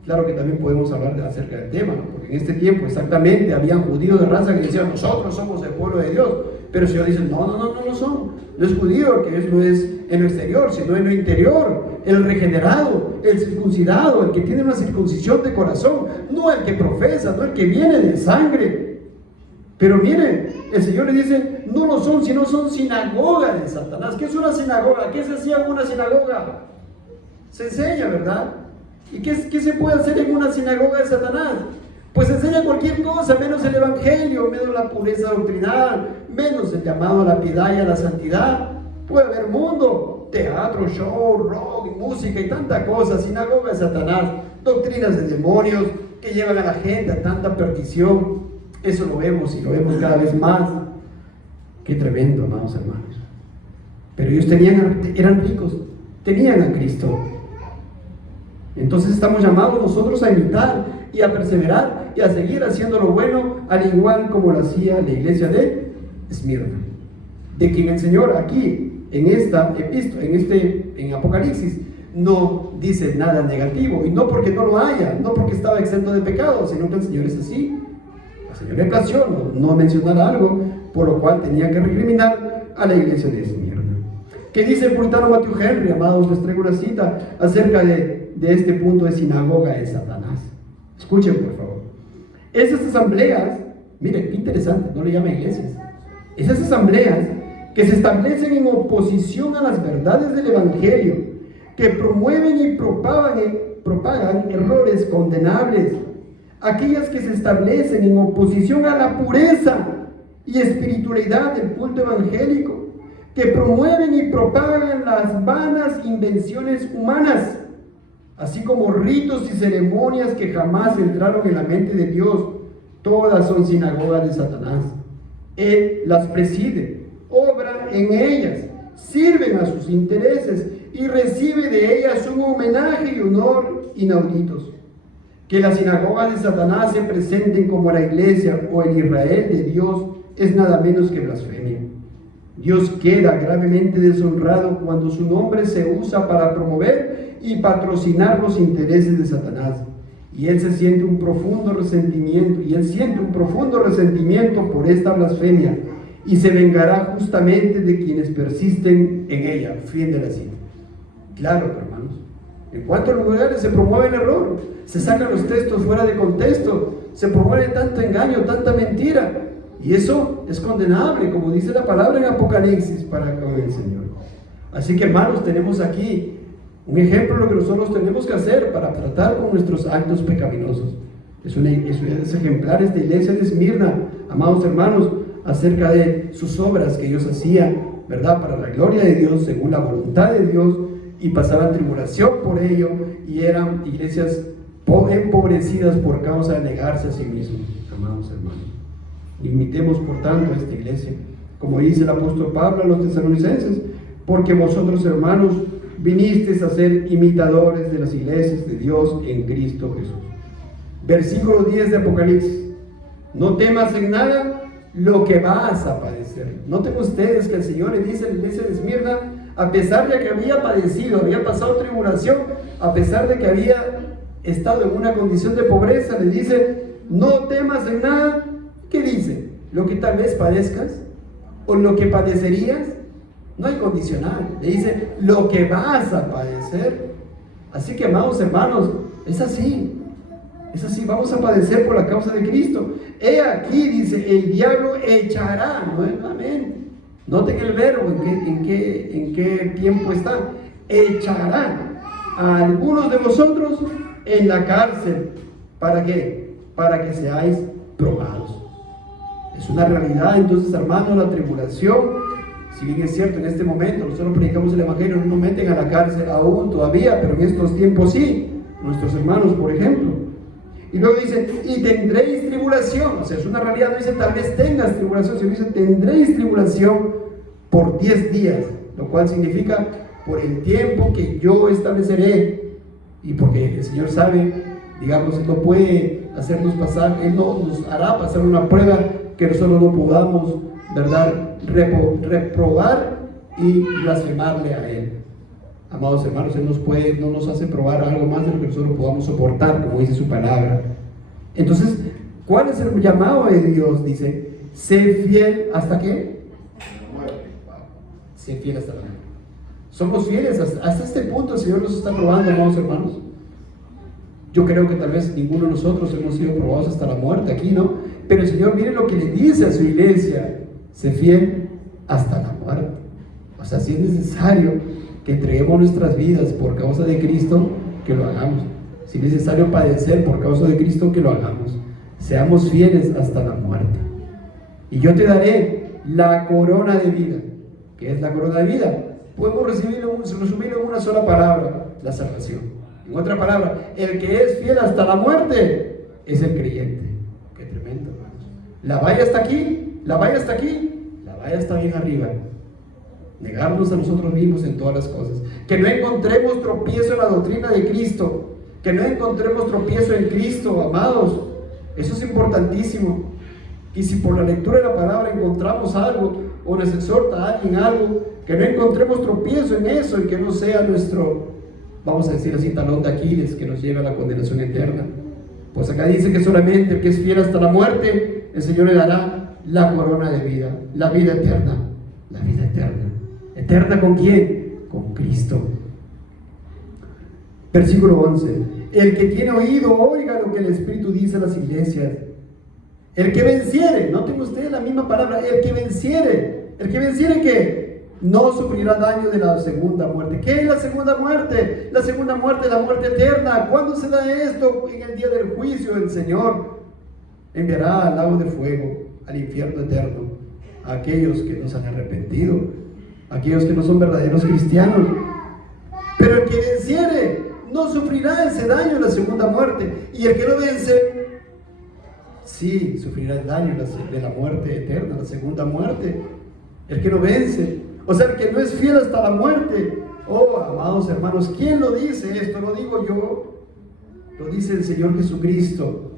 Claro que también podemos hablar acerca del tema, ¿no? Porque en este tiempo exactamente habían judíos de raza que decían, nosotros somos el pueblo de Dios, pero el Señor dice, no lo son, no es judío, que no es en lo exterior, sino en lo interior, el regenerado, el circuncidado, el que tiene una circuncisión de corazón, no el que profesa, no el que viene de sangre. Pero miren, el Señor le dice, no lo son, sino son sinagogas de Satanás. ¿Qué es una sinagoga? ¿Qué se hacía en una sinagoga? Se enseña, ¿verdad? ¿Y qué se puede hacer en una sinagoga de Satanás? Pues se enseña cualquier cosa, menos el evangelio, menos la pureza doctrinal, menos el llamado a la piedad y a la santidad. Puede haber mundo, teatro, show, rock, música y tanta cosa, sinagoga de Satanás, doctrinas de demonios que llevan a la gente a tanta perdición. Eso lo vemos y lo vemos cada vez más. Qué tremendo, amados hermanos. Pero ellos eran ricos, tenían a Cristo. Entonces estamos llamados nosotros a imitar y a perseverar y a seguir haciendo lo bueno, al igual como lo hacía la iglesia de Esmirna, de quien el Señor aquí en esta epístola, en Apocalipsis, no dice nada negativo, y no porque no lo haya, no porque estaba exento de pecado, sino que el Señor es así. Al Señor le plació no mencionar algo por lo cual tenía que recriminar a la iglesia de Esmirna. ¿Qué dice el puritano Matthew Henry? Amados, les traigo una cita acerca de este punto de sinagoga de Satanás. Escuchen, por favor. Esas asambleas, miren, qué interesante, no le llama iglesias. Esas asambleas que se establecen en oposición a las verdades del Evangelio, que promueven y propagan errores condenables, aquellas que se establecen en oposición a la pureza y espiritualidad del culto evangélico, que promueven y propagan las vanas invenciones humanas, así como ritos y ceremonias que jamás entraron en la mente de Dios, todas son sinagogas de Satanás. Él las preside, obra en ellas, sirven a sus intereses y recibe de ellas un homenaje y honor inauditos. Que las sinagogas de Satanás se presenten como la iglesia o el Israel de Dios es nada menos que blasfemia. Dios queda gravemente deshonrado cuando su nombre se usa para promover y patrocinar los intereses de Satanás. Y él siente un profundo resentimiento por esta blasfemia y se vengará justamente de quienes persisten en ella. Fin de la cita. Claro, hermanos. En cuantos lugares se promueve el error, se sacan los textos fuera de contexto, se promueve tanto engaño, tanta mentira, y eso es condenable, como dice la palabra en Apocalipsis, para con el Señor. Así que, hermanos, tenemos aquí un ejemplo de lo que nosotros tenemos que hacer para tratar con nuestros actos pecaminosos. Es ejemplar esta iglesia de Esmirna, amados hermanos, acerca de sus obras que ellos hacían, ¿verdad? Para la gloria de Dios, según la voluntad de Dios, y pasaban tribulación por ello, y eran iglesias empobrecidas por causa de negarse a sí mismos, amados hermanos. Imitemos por tanto a esta iglesia, como dice el apóstol Pablo a los tesalonicenses, porque vosotros, hermanos, vinisteis a ser imitadores de las iglesias de Dios en Cristo Jesús. Versículo 10 de Apocalipsis: no temas en nada lo que vas a padecer. Noten ustedes que el Señor le dice a la iglesia de Esmirna, a pesar de que había padecido, había pasado tribulación, a pesar de que había estado en una condición de pobreza, le dice: no temas en nada. ¿Qué dice? Lo que tal vez padezcas o lo que padecerías. No hay condicional, le dice lo que vas a padecer. Así que, amados hermanos, es así, vamos a padecer por la causa de Cristo. He aquí, dice, el diablo echará nuevamente. Noten el verbo, en qué tiempo está. Echará a algunos de vosotros en la cárcel. ¿Para qué? Para que seáis probados. Es una realidad, entonces, hermanos, la tribulación. Si bien es cierto, en este momento nosotros predicamos el Evangelio, no nos meten a la cárcel aún todavía, pero en estos tiempos sí, nuestros hermanos, por ejemplo. Y luego dice, y tendréis tribulación. O sea, es una realidad, no dice tal vez tengas tribulación, sino dice tendréis tribulación por 10 días, lo cual significa por el tiempo que yo estableceré. Y porque el Señor sabe, digamos, Él no puede hacernos pasar, Él no nos hará pasar una prueba que nosotros no podamos, ¿verdad?, reprobar y blasfemarle a Él. Amados hermanos, Él no nos hace probar algo más de lo que nosotros podamos soportar, como dice su palabra. Entonces, ¿cuál es el llamado de Dios? Dice, sé fiel ¿hasta qué? Sé fiel hasta la muerte. Somos fieles hasta este punto. El Señor nos está probando, amados hermanos. Yo creo que tal vez ninguno de nosotros hemos sido probados hasta la muerte aquí, ¿no? Pero el Señor, mire lo que le dice a su iglesia: sé fiel hasta la muerte. O sea, si es necesario que entreguemos nuestras vidas por causa de Cristo, que lo hagamos. Si es necesario padecer por causa de Cristo, que lo hagamos. Seamos fieles hasta la muerte. Y yo te daré la corona de vida. ¿Qué es la corona de vida? Podemos resumirlo en una sola palabra: la salvación. En otra palabra, el que es fiel hasta la muerte es el creyente. Qué tremendo, hermanos. La valla está aquí, la valla está aquí, la valla está bien arriba. Negarnos a nosotros mismos en todas las cosas. Que no encontremos tropiezo en la doctrina de Cristo. Que no encontremos tropiezo en Cristo, amados. Eso es importantísimo. Y si por la lectura de la palabra encontramos algo, o nos exhorta a alguien algo, que no encontremos tropiezo en eso y que no sea nuestro, vamos a decir así, talón de Aquiles que nos lleva a la condenación eterna. Pues acá dice que solamente el que es fiel hasta la muerte, el Señor le dará la corona de vida, la vida eterna. La vida eterna. ¿Eterna con quién? Con Cristo. Versículo 11. El que tiene oído, oiga lo que el Espíritu dice a las iglesias. El que venciere, noten ustedes la misma palabra, el que venciere ¿qué? No sufrirá daño de la segunda muerte. ¿Qué es la segunda muerte? La segunda muerte es la muerte eterna. ¿Cuándo se da esto? En el día del juicio. El Señor enviará al lago de fuego, al infierno eterno, a aquellos que no se han arrepentido, a aquellos que no son verdaderos cristianos. Pero el que venciere no sufrirá ese daño en la segunda muerte. Y el que no vence, sí, sufrirá el daño de la muerte eterna, la segunda muerte. El que no vence, o sea, el que no es fiel hasta la muerte. Oh, amados hermanos, ¿quién lo dice esto? ¿Lo digo yo? lo dice el Señor Jesucristo,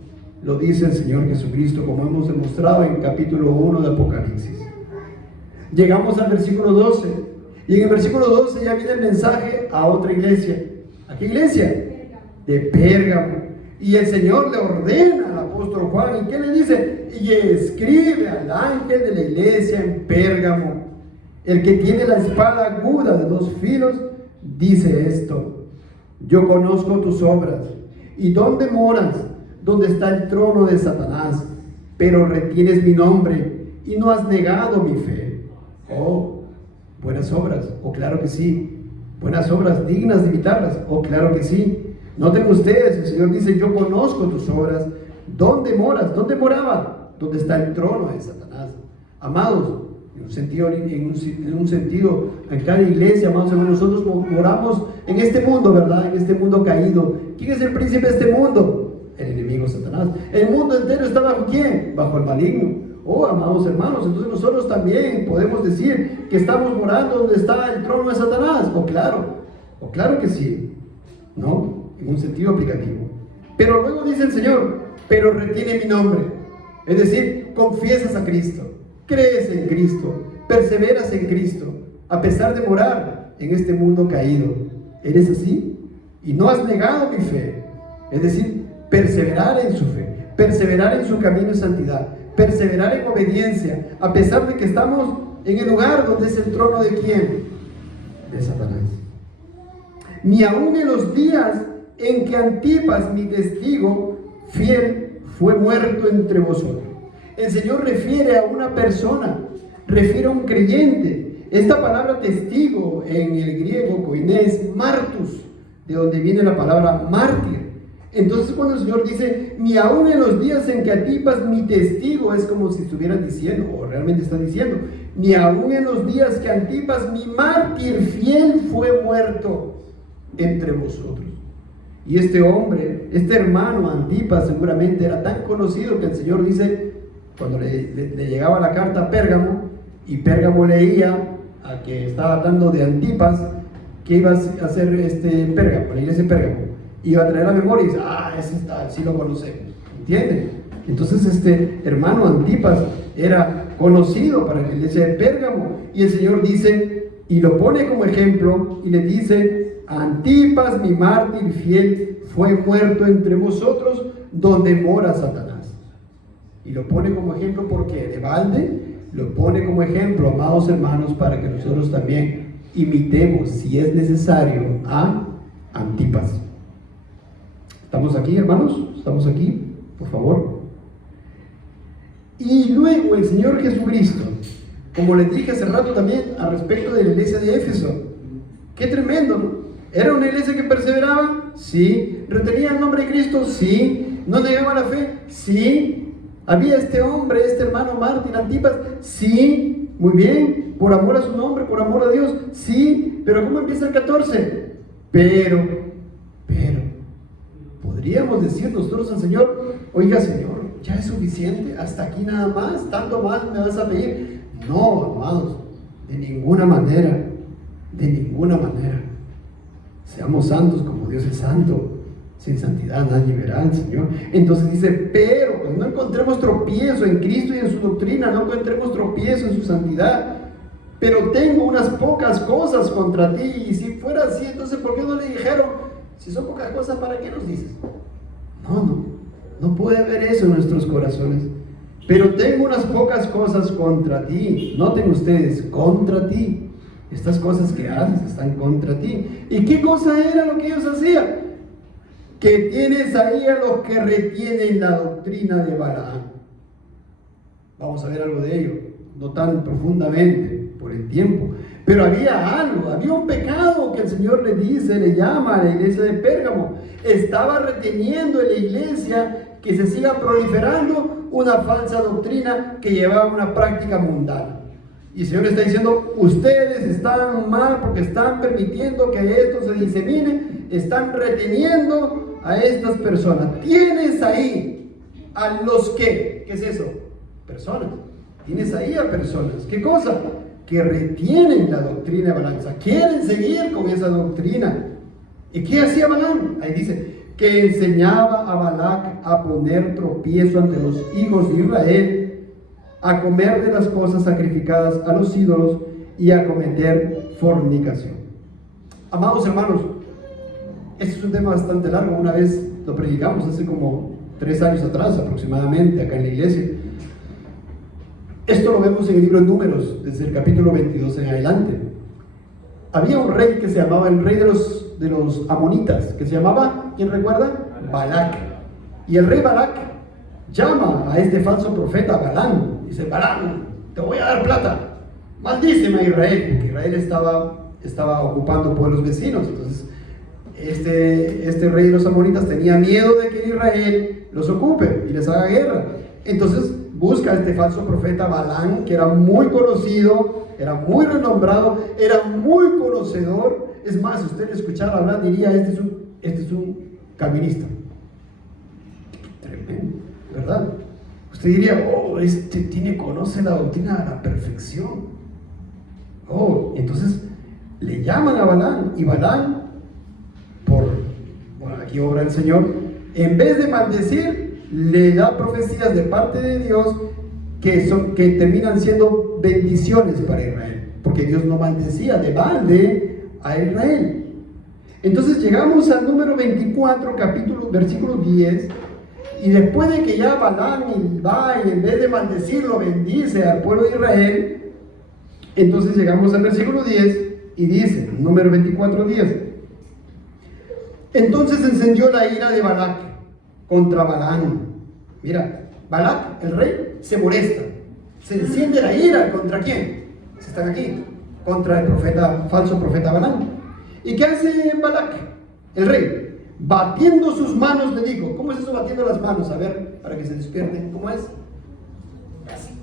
lo dice el Señor Jesucristo, como hemos demostrado en capítulo 1 de Apocalipsis. Llegamos al versículo 12, y en el versículo 12 ya viene el mensaje a otra iglesia. ¿A qué iglesia? De Pérgamo. Y el Señor le ordena al apóstol Juan, ¿y qué le dice? Y escribe al ángel de la iglesia en Pérgamo, el que tiene la espada aguda de 2 filos, dice esto: yo conozco tus obras, y dónde moras, donde está el trono de Satanás, pero retienes mi nombre, y no has negado mi fe. Oh, buenas obras, oh claro que sí. Buenas obras dignas de imitarlas, oh claro que sí. Noten ustedes, el Señor dice: yo conozco tus obras. ¿Dónde moras? ¿Dónde moraba? ¿Dónde está el trono de Satanás? Amados, en un sentido, en cada iglesia, amados hermanos, nosotros moramos en este mundo, ¿verdad? En este mundo caído. ¿Quién es el príncipe de este mundo? El enemigo Satanás. El mundo entero está bajo ¿quién? Bajo el maligno. Oh, amados hermanos, entonces nosotros también podemos decir que estamos morando donde está el trono de Satanás. O claro que sí, ¿no? En un sentido aplicativo. Pero luego dice el Señor: pero retiene mi nombre. Es decir, confiesas a Cristo, crees en Cristo, perseveras en Cristo, a pesar de morar en este mundo caído. ¿Eres así? Y no has negado mi fe. Es decir, perseverar en su fe, perseverar en su camino de santidad, perseverar en obediencia, a pesar de que estamos en el lugar donde es el trono de ¿quién? De Satanás. Ni aun en los días en que Antipas, mi testigo fiel, fue muerto entre vosotros. El Señor refiere a una persona, refiere a un creyente. Esta palabra testigo en el griego koinés, martus, de donde viene la palabra mártir. Entonces cuando el Señor dice, ni aun en los días en que Antipas, mi testigo, es como si estuviera diciendo, o realmente está diciendo, ni aun en los días que Antipas, mi mártir fiel, fue muerto entre vosotros. Y este hombre, este hermano Antipas, seguramente era tan conocido que el Señor dice, cuando le llegaba la carta a Pérgamo, y Pérgamo leía a que estaba hablando de Antipas, que iba a hacer Pérgamo, la iglesia de Pérgamo, iba a traer a memoria y dice, ese está, sí lo conocemos, ¿entienden? Entonces este hermano Antipas era conocido para la iglesia de Pérgamo, y el Señor dice, y lo pone como ejemplo, y le dice, Antipas, mi mártir fiel, fue muerto entre vosotros, donde mora Satanás. Y lo pone como ejemplo porque de balde lo pone como ejemplo, amados hermanos, para que nosotros también imitemos, si es necesario, a Antipas. ¿Estamos aquí, hermanos? ¿Estamos aquí? Por favor. Y luego el Señor Jesucristo, como les dije hace rato también al respecto de la iglesia de Éfeso, qué tremendo, ¿no? ¿Era una iglesia que perseveraba? Sí. ¿Retenía el nombre de Cristo? Sí. ¿No negaba la fe? Sí. ¿Había este hombre, este hermano mártir Antipas? Sí. Muy bien. ¿Por amor a su nombre? ¿Por amor a Dios? Sí. ¿Pero cómo empieza el 14? Pero, podríamos decir nosotros al Señor, oiga Señor, ya es suficiente, hasta aquí nada más, tanto más me vas a pedir. No, amados, de ninguna manera, de ninguna manera. Seamos santos como Dios es santo. Sin santidad nadie verá al Señor. Entonces dice, pero pues no encontremos tropiezo en Cristo y en su doctrina, no encontremos tropiezo en su santidad. Pero tengo unas pocas cosas contra ti. Y si fuera así, entonces ¿por qué no le dijeron? Si son pocas cosas, ¿para qué nos dices? No puede haber eso en nuestros corazones. Pero tengo unas pocas cosas contra ti. Noten ustedes, contra ti. Estas cosas que haces están contra ti. ¿Y qué cosa era lo que ellos hacían? Que tienes ahí a los que retienen la doctrina de Balaam. Vamos a ver algo de ello, no tan profundamente por el tiempo, pero había algo, había un pecado que el Señor le dice, le llama a la iglesia de Pérgamo. Estaba reteniendo en la iglesia que se siga proliferando una falsa doctrina que llevaba a una práctica mundana. Y el Señor está diciendo, ustedes están mal porque están permitiendo que esto se disemine, están reteniendo a estas personas. Tienes ahí a los que, ¿qué es eso? Personas. Tienes ahí a personas. ¿Qué cosa? Que retienen la doctrina de Balaam. Quieren seguir con esa doctrina. ¿Y qué hacía Balaam? Ahí dice, que enseñaba a Balac a poner tropiezo ante los hijos de Israel, a comer de las cosas sacrificadas a los ídolos y a cometer fornicación. Amados hermanos, este es un tema bastante largo. Una vez lo predicamos hace como 3 años atrás aproximadamente acá en la iglesia. Esto lo vemos en el libro de Números, desde el capítulo 22 en adelante. Había un rey que se llamaba el rey de los amonitas, que se llamaba, ¿quién recuerda? Balac. Y el rey Balac llama a este falso profeta Balaam. Dice: Balaam, te voy a dar plata, maldíceme a Israel, porque Israel estaba ocupando pueblos vecinos. Entonces este rey de los amonitas tenía miedo de que Israel los ocupe y les haga guerra. Entonces busca a este falso profeta Balaam, que era muy conocido, era muy renombrado, era muy conocedor. Es más, si usted le escuchara hablar, diría: este es un calvinista. Tremendo, ¿verdad? Usted diría: oh, conoce la doctrina a la perfección. Oh, entonces le llaman a Balaam, y Balaam, aquí obra el Señor, en vez de maldecir, le da profecías de parte de Dios que terminan siendo bendiciones para Israel, porque Dios no maldecía de balde a Israel. Entonces llegamos al número 24, versículo 10, y después de que ya Balaam va y en vez de maldecirlo bendice al pueblo de Israel, entonces llegamos al versículo 10 y dice, número 24, 10: entonces encendió la ira de Balac contra Balaam. Mira, Balac, el rey, se molesta. Se enciende la ira. ¿Contra quién? Si están aquí. Contra el falso profeta Balaam. ¿Y qué hace Balac, el rey? Batiendo sus manos le dijo. ¿Cómo es eso, batiendo las manos? A ver, para que se despierten. ¿Cómo es? Así.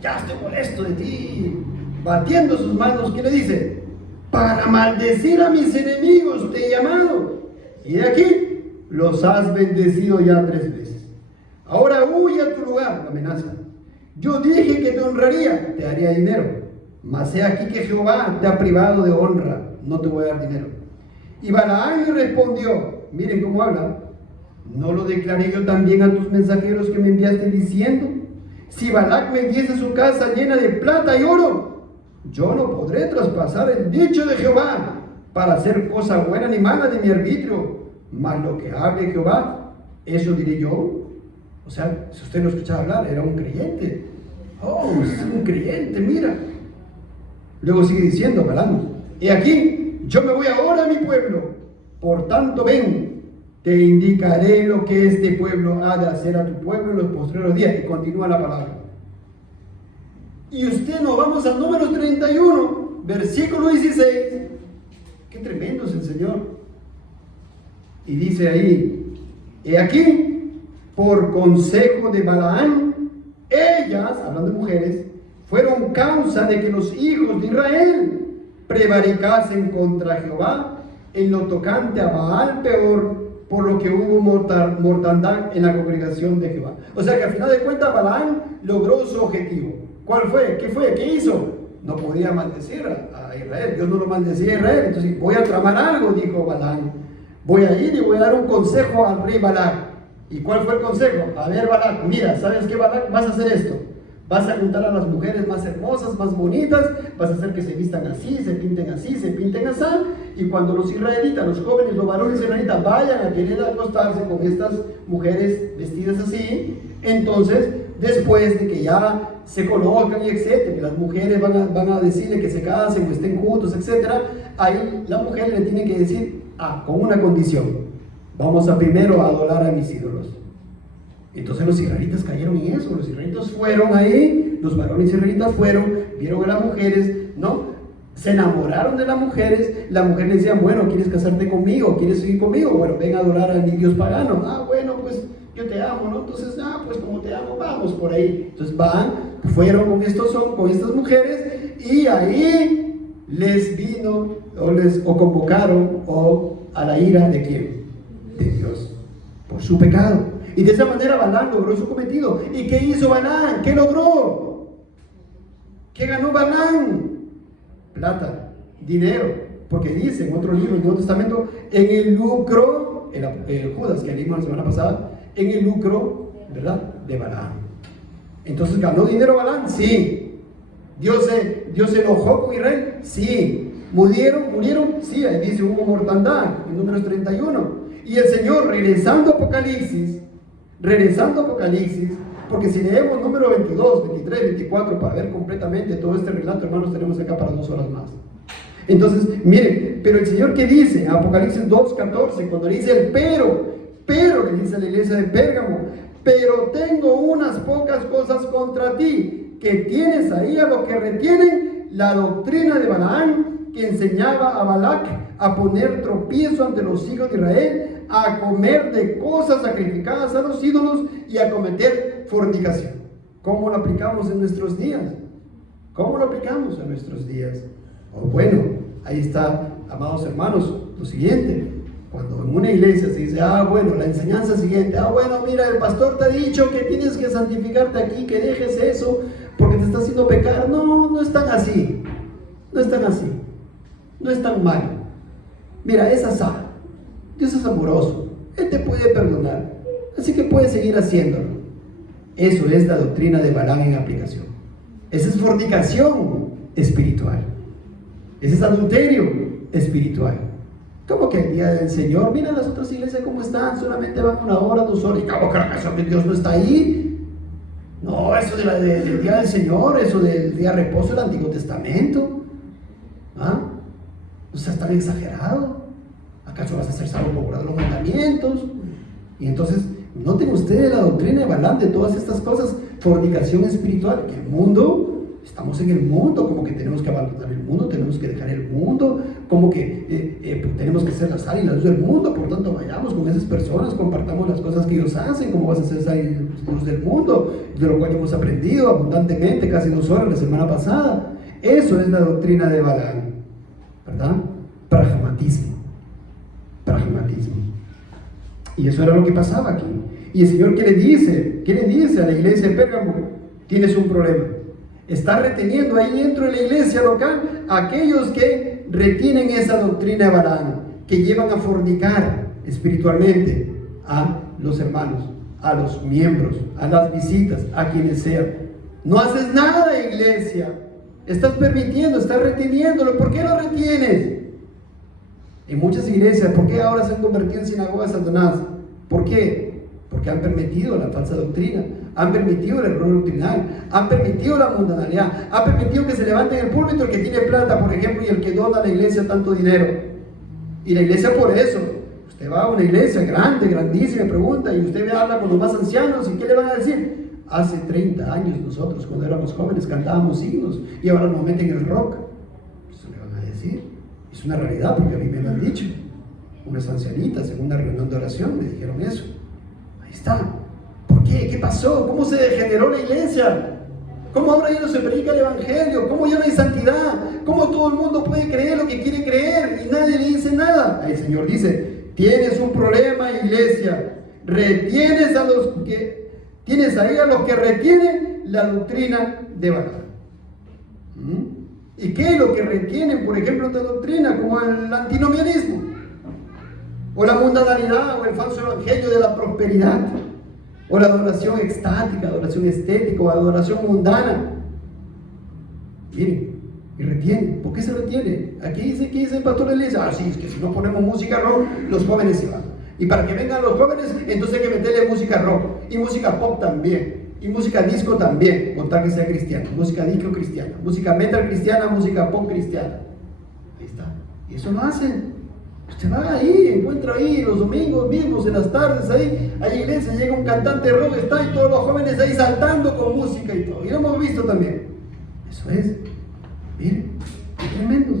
Ya estoy molesto de ti. Batiendo sus manos, ¿qué le dice? Para maldecir a mis enemigos te he llamado, y de aquí los has bendecido ya 3 veces. Ahora huye a tu lugar, la amenaza. Yo dije que te honraría, te haría dinero, mas he aquí que Jehová te ha privado de honra, no te voy a dar dinero. Y Balaam le respondió, miren cómo habla: ¿no lo declaré yo también a tus mensajeros que me enviaste diciendo: si Balac me diese su casa llena de plata y oro, yo no podré traspasar el dicho de Jehová para hacer cosa buena ni mala de mi arbitrio, mas lo que hable Jehová, eso diré yo? O sea, si usted lo escuchaba hablar, era un creyente. Oh, es un creyente, mira. Luego sigue diciendo Balaam: y aquí, yo me voy ahora a mi pueblo, por tanto ven, te indicaré lo que este pueblo ha de hacer a tu pueblo en los postreros días. Y continúa la palabra. Y usted nos vamos al número 31, versículo 16. Qué tremendo es el Señor. Y dice ahí: he aquí, por consejo de Balaam, ellas, hablando de mujeres, fueron causa de que los hijos de Israel prevaricasen contra Jehová en lo tocante a Baal peor, por lo que hubo mortandad en la congregación de Jehová. O sea que al final de cuentas Balaam logró su objetivo. ¿Cuál fue? ¿Qué fue? ¿Qué hizo? No podía maldecir a Israel. Dios no lo maldecía a Israel. Entonces, voy a tramar algo, dijo Balaam. Voy a ir y voy a dar un consejo al rey Balac. ¿Y cuál fue el consejo? A ver, Balac, mira, ¿sabes qué, Balac? Vas a hacer esto. Vas a juntar a las mujeres más hermosas, más bonitas, vas a hacer que se vistan así, se pinten así, y cuando los israelitas, los jóvenes, los varones israelitas vayan a querer acostarse con estas mujeres vestidas así, entonces, después de que ya se colocan y etcétera, y las mujeres van a decirle que se casen o estén juntos, etcétera, ahí la mujer le tiene que decir, con una condición: vamos a primero adorar a mis ídolos. Entonces los israelitas cayeron en eso. Los israelitas fueron ahí, los varones israelitas fueron, vieron a las mujeres, ¿no? Se enamoraron de las mujeres le decían: bueno, ¿quieres casarte conmigo? ¿Quieres seguir conmigo? Bueno, ven a adorar a mi Dios pagano. Bueno, pues yo te amo, ¿no? Entonces, pues como te amo, vamos por ahí. Entonces fueron con estas mujeres, y ahí les vino, o convocaron, a la ira de ¿quién? De Dios, por su pecado. Y de esa manera Balaam logró su cometido. ¿Y qué hizo Balaam? ¿Qué logró? ¿Qué ganó Balaam? Plata, dinero. Porque dice en otro libro, en el Nuevo Testamento, en el lucro, Judas que leímos la semana pasada, en el lucro, ¿verdad?, de Balaam. Entonces, ¿ganó dinero Balaam? Sí. ¿Dios se enojó con Israel? Sí. ¿Murieron? Sí, ahí dice hubo mortandad, en Números 31. Y el Señor, regresando a Apocalipsis, porque si leemos número 22, 23, 24, para ver completamente todo este relato, hermanos, tenemos acá para 2 horas más. Entonces, miren, pero el Señor, ¿qué dice? Apocalipsis 2:14, cuando le dice el pero le dice a la iglesia de Pérgamo, pero tengo unas pocas cosas contra ti, que tienes ahí a los que retienen la doctrina de Balaam, que enseñaba a Balac a poner tropiezo ante los hijos de Israel, a comer de cosas sacrificadas a los ídolos y a cometer fornicación. ¿Cómo lo aplicamos en nuestros días? Bueno, ahí está, amados hermanos, lo siguiente. Cuando en una iglesia se dice, bueno, la enseñanza siguiente, bueno, mira, el pastor te ha dicho que tienes que santificarte aquí, que dejes eso, porque te está haciendo pecar. No es tan así. No es tan malo. Mira, es así. Dios es amoroso. Él te puede perdonar. Así que puedes seguir haciéndolo. Eso es la doctrina de Balaam en aplicación. Esa es fornicación espiritual. Ese es adulterio espiritual. ¿Cómo que el día del Señor? Mira las otras iglesias cómo están. Solamente van 1 hora, 2 horas. ¿Y cómo que acaso Dios no está ahí? No, eso del día del Señor, eso del día de reposo del Antiguo Testamento. O sea, tan exagerado. ¿Acaso vas a ser salvo por guardar los mandamientos? Y entonces, noten ustedes la doctrina de Balaam de todas estas cosas, fornicación espiritual, que el mundo, estamos en el mundo, como que tenemos que abandonar el mundo, tenemos que dejar el mundo, como que tenemos que ser la sal y la luz del mundo, por tanto vayamos con esas personas, compartamos las cosas que ellos hacen, como vas a ser sal y luz del mundo, de lo cual hemos aprendido abundantemente, casi 2 horas la semana pasada. Eso es la doctrina de Balaam, ¿verdad? Pragmatismo. Y eso era lo que pasaba aquí. Y el Señor, ¿qué le dice a la iglesia de Pérgamo? Tienes un problema. Está reteniendo ahí dentro de la iglesia local a aquellos que retienen esa doctrina de Balaam, que llevan a fornicar espiritualmente a los hermanos, a los miembros, a las visitas, a quienes sean. No haces nada, iglesia. Estás permitiendo, estás reteniéndolo. ¿Por qué lo retienes? En muchas iglesias, ¿por qué ahora se han convertido en sinagogas de Satanás? ¿Por qué? Porque han permitido la falsa doctrina, han permitido el error doctrinal, han permitido la mundanalidad, han permitido que se levante en el púlpito el que tiene plata, por ejemplo, y el que dona a la iglesia tanto dinero. Y la iglesia, por eso, usted va a una iglesia grande, grandísima, pregunta, y usted habla con los más ancianos, ¿y qué le van a decir? Hace 30 años nosotros, cuando éramos jóvenes, cantábamos himnos, y ahora nos meten en el rock. Eso le van a decir. Es una realidad, porque a mí me lo han dicho. Unas ancianitas en una reunión de oración me dijeron eso. Ahí está. ¿Por qué? ¿Qué pasó? ¿Cómo se degeneró la iglesia? ¿Cómo ahora ya no se predica el evangelio? ¿Cómo ya no hay santidad? ¿Cómo todo el mundo puede creer lo que quiere creer y nadie le dice nada? Ahí el Señor dice, tienes un problema, iglesia. Retienes a los que, tienes ahí a los que retienen la doctrina de Balaam. ¿Y qué es lo que retienen, por ejemplo, esta doctrina? Como el antinomianismo, o la mundanalidad, o el falso evangelio de la prosperidad, o la adoración extática, adoración estética, o adoración mundana. Miren, y retienen. ¿Por qué se retiene? Aquí dice, ¿qué dice el pastor de la iglesia? Sí, es que si no ponemos música rock, los jóvenes se van. Y para que vengan los jóvenes, entonces hay que meterle música rock, y música pop también. Y música disco también, con tal que sea cristiana, música disco cristiana, música metal cristiana, música pop cristiana. Ahí está. Y eso lo hacen. Usted va ahí, encuentra ahí los domingos mismos, en las tardes ahí, hay iglesia, llega un cantante rock, está y todos los jóvenes ahí saltando con música y todo. Y lo hemos visto también. Eso es. Miren, qué tremendos.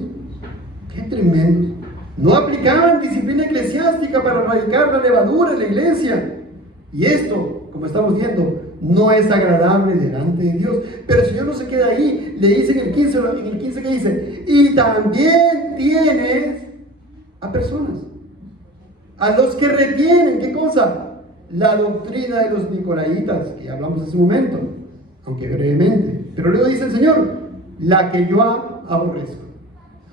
Qué tremendos. No aplicaban disciplina eclesiástica para erradicar la levadura en la iglesia. Y esto, como estamos viendo, no es agradable delante de Dios. Pero el Señor no se queda ahí. Le dice en el 15 que dice, y también tienes a personas, a los que retienen, ¿qué cosa? La doctrina de los nicolaitas, que hablamos hace un momento, aunque brevemente. Pero luego dice el Señor, la que yo aborrezco.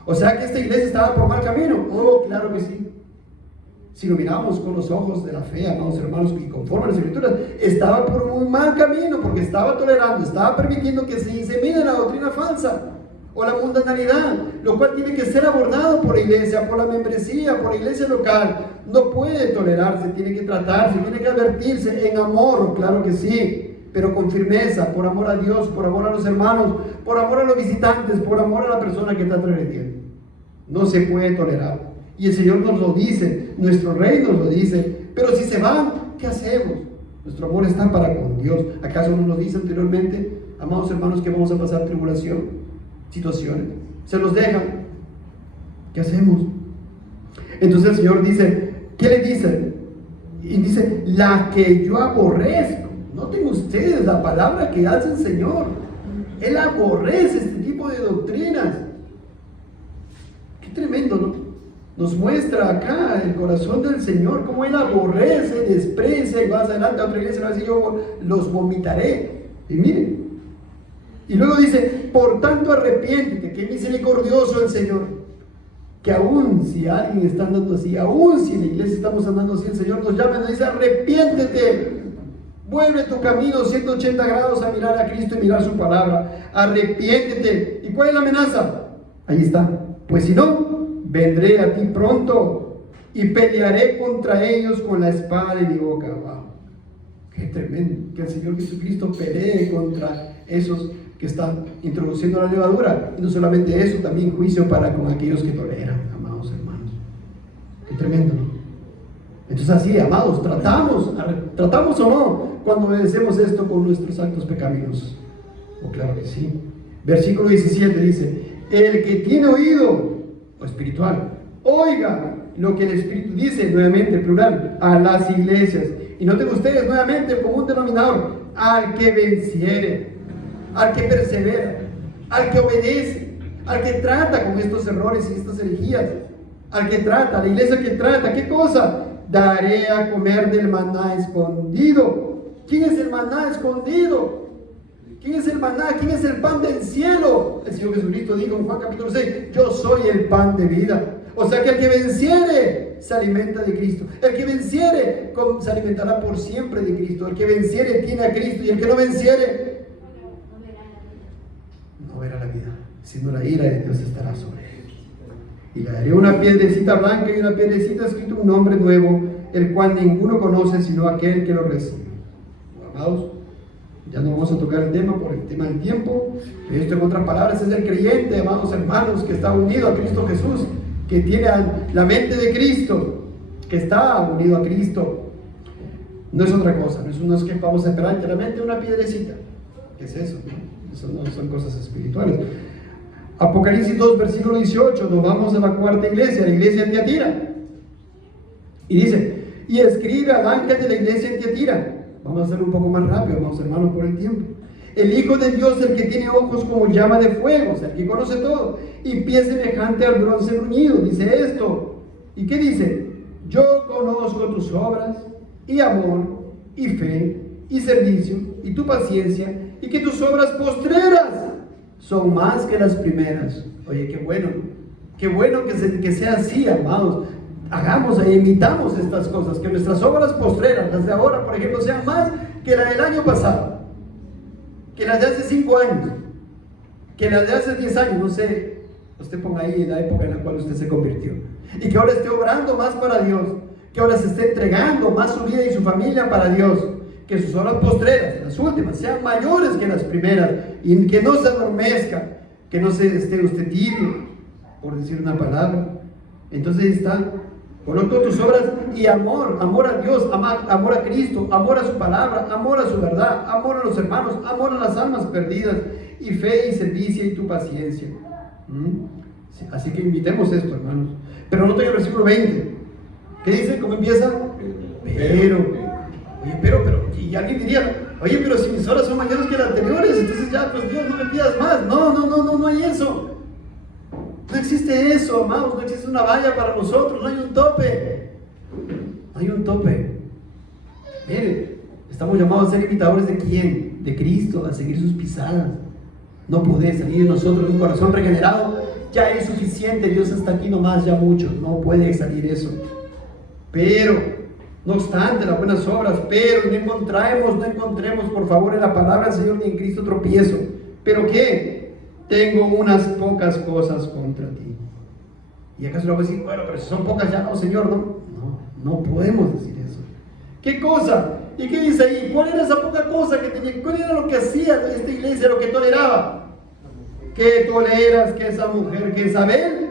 O sea que esta iglesia estaba por mal camino. Oh, claro que sí. Si lo miramos con los ojos de la fe, amados hermanos, y conforme a las Escrituras, estaba por un mal camino, porque estaba tolerando, estaba permitiendo que se insemine la doctrina falsa o la mundanalidad, lo cual tiene que ser abordado por la iglesia, por la membresía, por la iglesia local. No puede tolerarse, tiene que tratarse, tiene que advertirse en amor, claro que sí, pero con firmeza, por amor a Dios, por amor a los hermanos, por amor a los visitantes, por amor a la persona que está transgrediendo. No se puede tolerar. Y el Señor nos lo dice, nuestro Rey nos lo dice. Pero si se van, ¿qué hacemos? Nuestro amor está para con Dios. ¿Acaso no nos dice anteriormente, amados hermanos, que vamos a pasar tribulación, situaciones? Se los dejan. ¿Qué hacemos? Entonces el Señor dice, ¿qué le dice? Y dice, la que yo aborrezco. Noten ustedes la palabra que hace el Señor. Él aborrece este tipo de doctrinas. Qué tremendo, ¿no? Nos muestra acá el corazón del Señor, cómo Él aborrece, desprecia, y más adelante a otra iglesia va a decir, yo los vomitaré. Y miren, y luego dice, por tanto arrepiéntete, que misericordioso el Señor, que aún si alguien está andando así, aún si en la iglesia estamos andando así, el Señor nos llama y nos dice, arrepiéntete, vuelve tu camino 180 grados a mirar a Cristo y mirar su palabra, arrepiéntete. ¿Y cuál es la amenaza? Ahí está, pues si no, vendré a ti pronto y pelearé contra ellos con la espada de mi boca. Wow. Qué tremendo, que el Señor Jesucristo pelee contra esos que están introduciendo la levadura. Y no solamente eso, también juicio para con aquellos que toleran, amados hermanos. Qué tremendo, ¿no? Entonces así, amados, tratamos o no cuando obedecemos esto con nuestros actos pecaminosos. Oh, claro que sí. Versículo 17 dice, el que tiene oído o espiritual, oiga lo que el Espíritu dice, nuevamente plural, a las iglesias. Y noten ustedes nuevamente el común denominador, al que venciere, al que persevera, al que obedece, al que trata con estos errores y estas herejías, al que trata, a la iglesia que trata, ¿qué cosa? Daré a comer del maná escondido. ¿Quién es el maná escondido? ¿Quién es el maná? ¿Quién es el pan del cielo? El Señor Jesucristo dijo en Juan capítulo 6, yo soy el pan de vida. O sea que el que venciere se alimenta de Cristo. El que venciere se alimentará por siempre de Cristo. El que venciere tiene a Cristo, y el que no venciere no verá la vida, sino la ira de Dios estará sobre él. Y le daré una piedrecita blanca y una piedrecita escrito un nombre nuevo, el cual ninguno conoce sino aquel que lo recibe. Amados, ya no vamos a tocar el tema por el tema del tiempo. Esto, en otras palabras, es el creyente, amados hermanos, que está unido a Cristo Jesús, que tiene la mente de Cristo, que está unido a Cristo. No es otra cosa, no es que vamos a esperar enteramente una piedrecita. ¿Qué es eso? Eso no son cosas espirituales. Apocalipsis 2, versículo 18, nos vamos a la cuarta iglesia, la iglesia de Tiatira. Y dice, y escribe al ángel de la iglesia de Tiatira. Vamos a hacerlo un poco más rápido, amados hermanos, por el tiempo. El Hijo de Dios, el que tiene ojos como llama de fuego, o sea, el que conoce todo, y pie semejante al bronce bruñido, dice esto. ¿Y qué dice? Yo conozco tus obras, y amor, y fe, y servicio, y tu paciencia, y que tus obras postreras son más que las primeras. Oye, qué bueno que sea así, amados. Hagamos e imitamos estas cosas, que nuestras obras postreras, las de ahora, por ejemplo, sean más que las del año pasado, que las de hace 5 años, que las de hace 10 años, no sé, usted ponga ahí la época en la cual usted se convirtió, y que ahora esté obrando más para Dios, que ahora se esté entregando más su vida y su familia para Dios, que sus obras postreras, las últimas, sean mayores que las primeras, y que no se adormezca, que no se esté usted tibio, por decir una palabra. Entonces está, conozco tus obras y amor a Dios, amor a Cristo, amor a su palabra, amor a su verdad, amor a los hermanos, amor a las almas perdidas, y fe y servicio y tu paciencia. Sí, así que invitemos esto, hermanos. Pero noten el versículo 20. ¿Qué dice? ¿Cómo empieza? Pero, y alguien diría, oye, pero si mis horas son mayores que las anteriores, entonces ya, pues Dios, no me pidas más. No hay eso. No existe eso, amados, no existe una valla para nosotros, no hay un tope. No hay un tope. Miren, estamos llamados a ser imitadores de ¿quién? De Cristo, a seguir sus pisadas. No puede salir de nosotros un corazón regenerado. Ya es suficiente, Dios está aquí nomás, ya mucho. No puede salir eso. Pero, no obstante, las buenas obras, pero no encontremos, por favor, en la palabra del Señor ni en Cristo tropiezo. ¿Pero qué? Tengo unas pocas cosas contra ti. Y acaso le voy a decir, bueno, pero si son pocas ya no, Señor, no podemos decir eso. ¿Qué cosa? ¿Y qué dice ahí? ¿Cuál era esa poca cosa que tenía? ¿Cuál era lo que hacía esta iglesia, lo que toleraba? ¿Qué toleras que esa mujer Jezabel,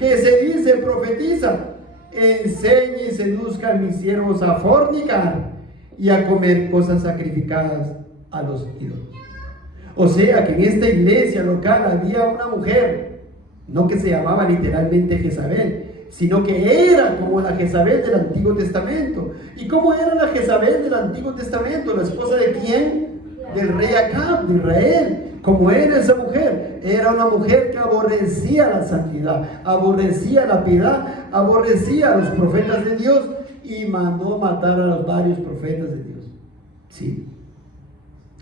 que se dice profetiza, enseñe y seduzca a mis siervos a fornicar y a comer cosas sacrificadas a los ídolos? O sea que en esta iglesia local había una mujer, no que se llamaba literalmente Jezabel, sino que era como la Jezabel del Antiguo Testamento. ¿Y cómo era la Jezabel del Antiguo Testamento? ¿La esposa de quién? Del rey Acab, de Israel. ¿Cómo era esa mujer? Era una mujer que aborrecía la santidad, aborrecía la piedad, aborrecía a los profetas de Dios y mandó matar a los varios profetas de Dios. ¿Sí?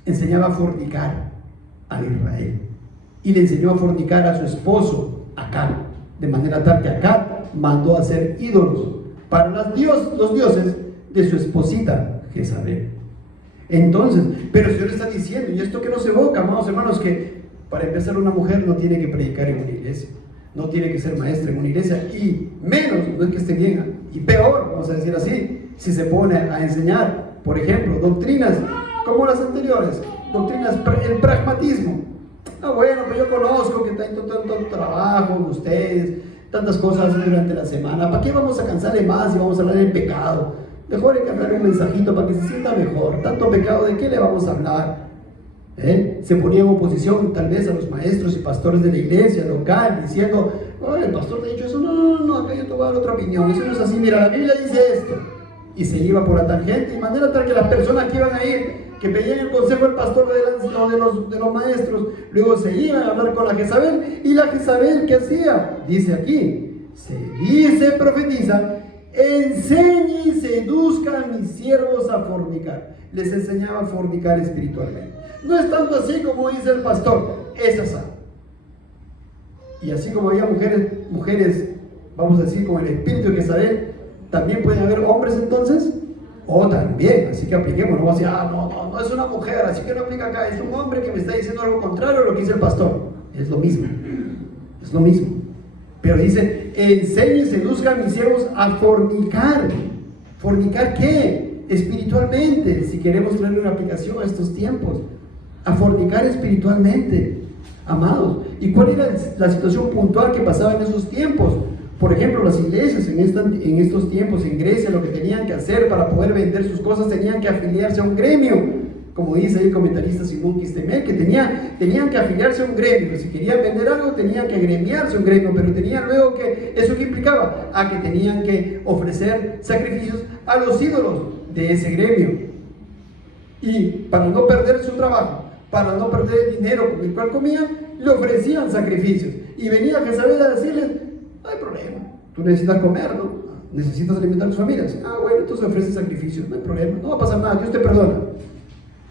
Enseñaba a fornicar a Israel y le enseñó a fornicar a su esposo Acab, de manera tal que Acab mandó a hacer ídolos para los dioses de su esposita Jezabel. Entonces, pero el Señor está diciendo, y esto que nos evoca, amados hermanos, que para empezar una mujer no tiene que predicar en una iglesia, no tiene que ser maestra en una iglesia, y menos, no es que esté bien, y peor, vamos a decir así, si se pone a enseñar, por ejemplo, doctrinas como las anteriores, doctrinas, el pragmatismo. Bueno, pues yo conozco que hay tanto trabajo en ustedes, tantas cosas durante la semana, ¿para qué vamos a cansarle más y vamos a hablar del pecado? Mejor hay que hablar un mensajito para que se sienta mejor. Tanto pecado, ¿de qué le vamos a hablar? Se ponía en oposición tal vez a los maestros y pastores de la iglesia local, diciendo, el pastor te ha dicho eso, no, acá yo te voy a dar otra opinión, eso no es así, mira, la Biblia dice esto. Y se iba por la tangente, de manera tal que las personas que iban a ir, que pedían el consejo del pastor de los maestros, luego se iban a hablar con la Jezabel, y la Jezabel, ¿qué hacía? Dice aquí, se dice, profetiza, enseñe y seduzca a mis siervos a fornicar. Les enseñaba a fornicar espiritualmente. No es tanto así como dice el pastor, es así. Y así como había mujeres, vamos a decir, con el espíritu de Jezabel, también pueden haber hombres entonces, o también, así que apliquemos, no vamos a decir, no es una mujer, así que no aplica acá, es un hombre que me está diciendo algo contrario a lo que dice el pastor. Es lo mismo. Pero dice, enseñe y seduzca a mis siervos a fornicar. ¿Fornicar qué? Espiritualmente, si queremos traerle una aplicación a estos tiempos. A fornicar espiritualmente, amados. ¿Y cuál era la situación puntual que pasaba en esos tiempos? Por ejemplo, las iglesias en estos tiempos en Grecia, lo que tenían que hacer para poder vender sus cosas, tenían que afiliarse a un gremio. Como dice ahí el comentarista Simón Quistemel, que tenían que afiliarse a un gremio. Si querían vender algo, tenían que agremiarse a un gremio, pero tenían luego que, ¿eso qué implicaba? A que tenían que ofrecer sacrificios a los ídolos de ese gremio. Y para no perder su trabajo, para no perder el dinero con el cual comían, le ofrecían sacrificios. Y venía Jezabel a decirles, no hay problema, tú necesitas comer, ¿no? Necesitas alimentar a tus familias. Bueno, entonces ofrece sacrificios, no hay problema, no va a pasar nada, Dios te perdona.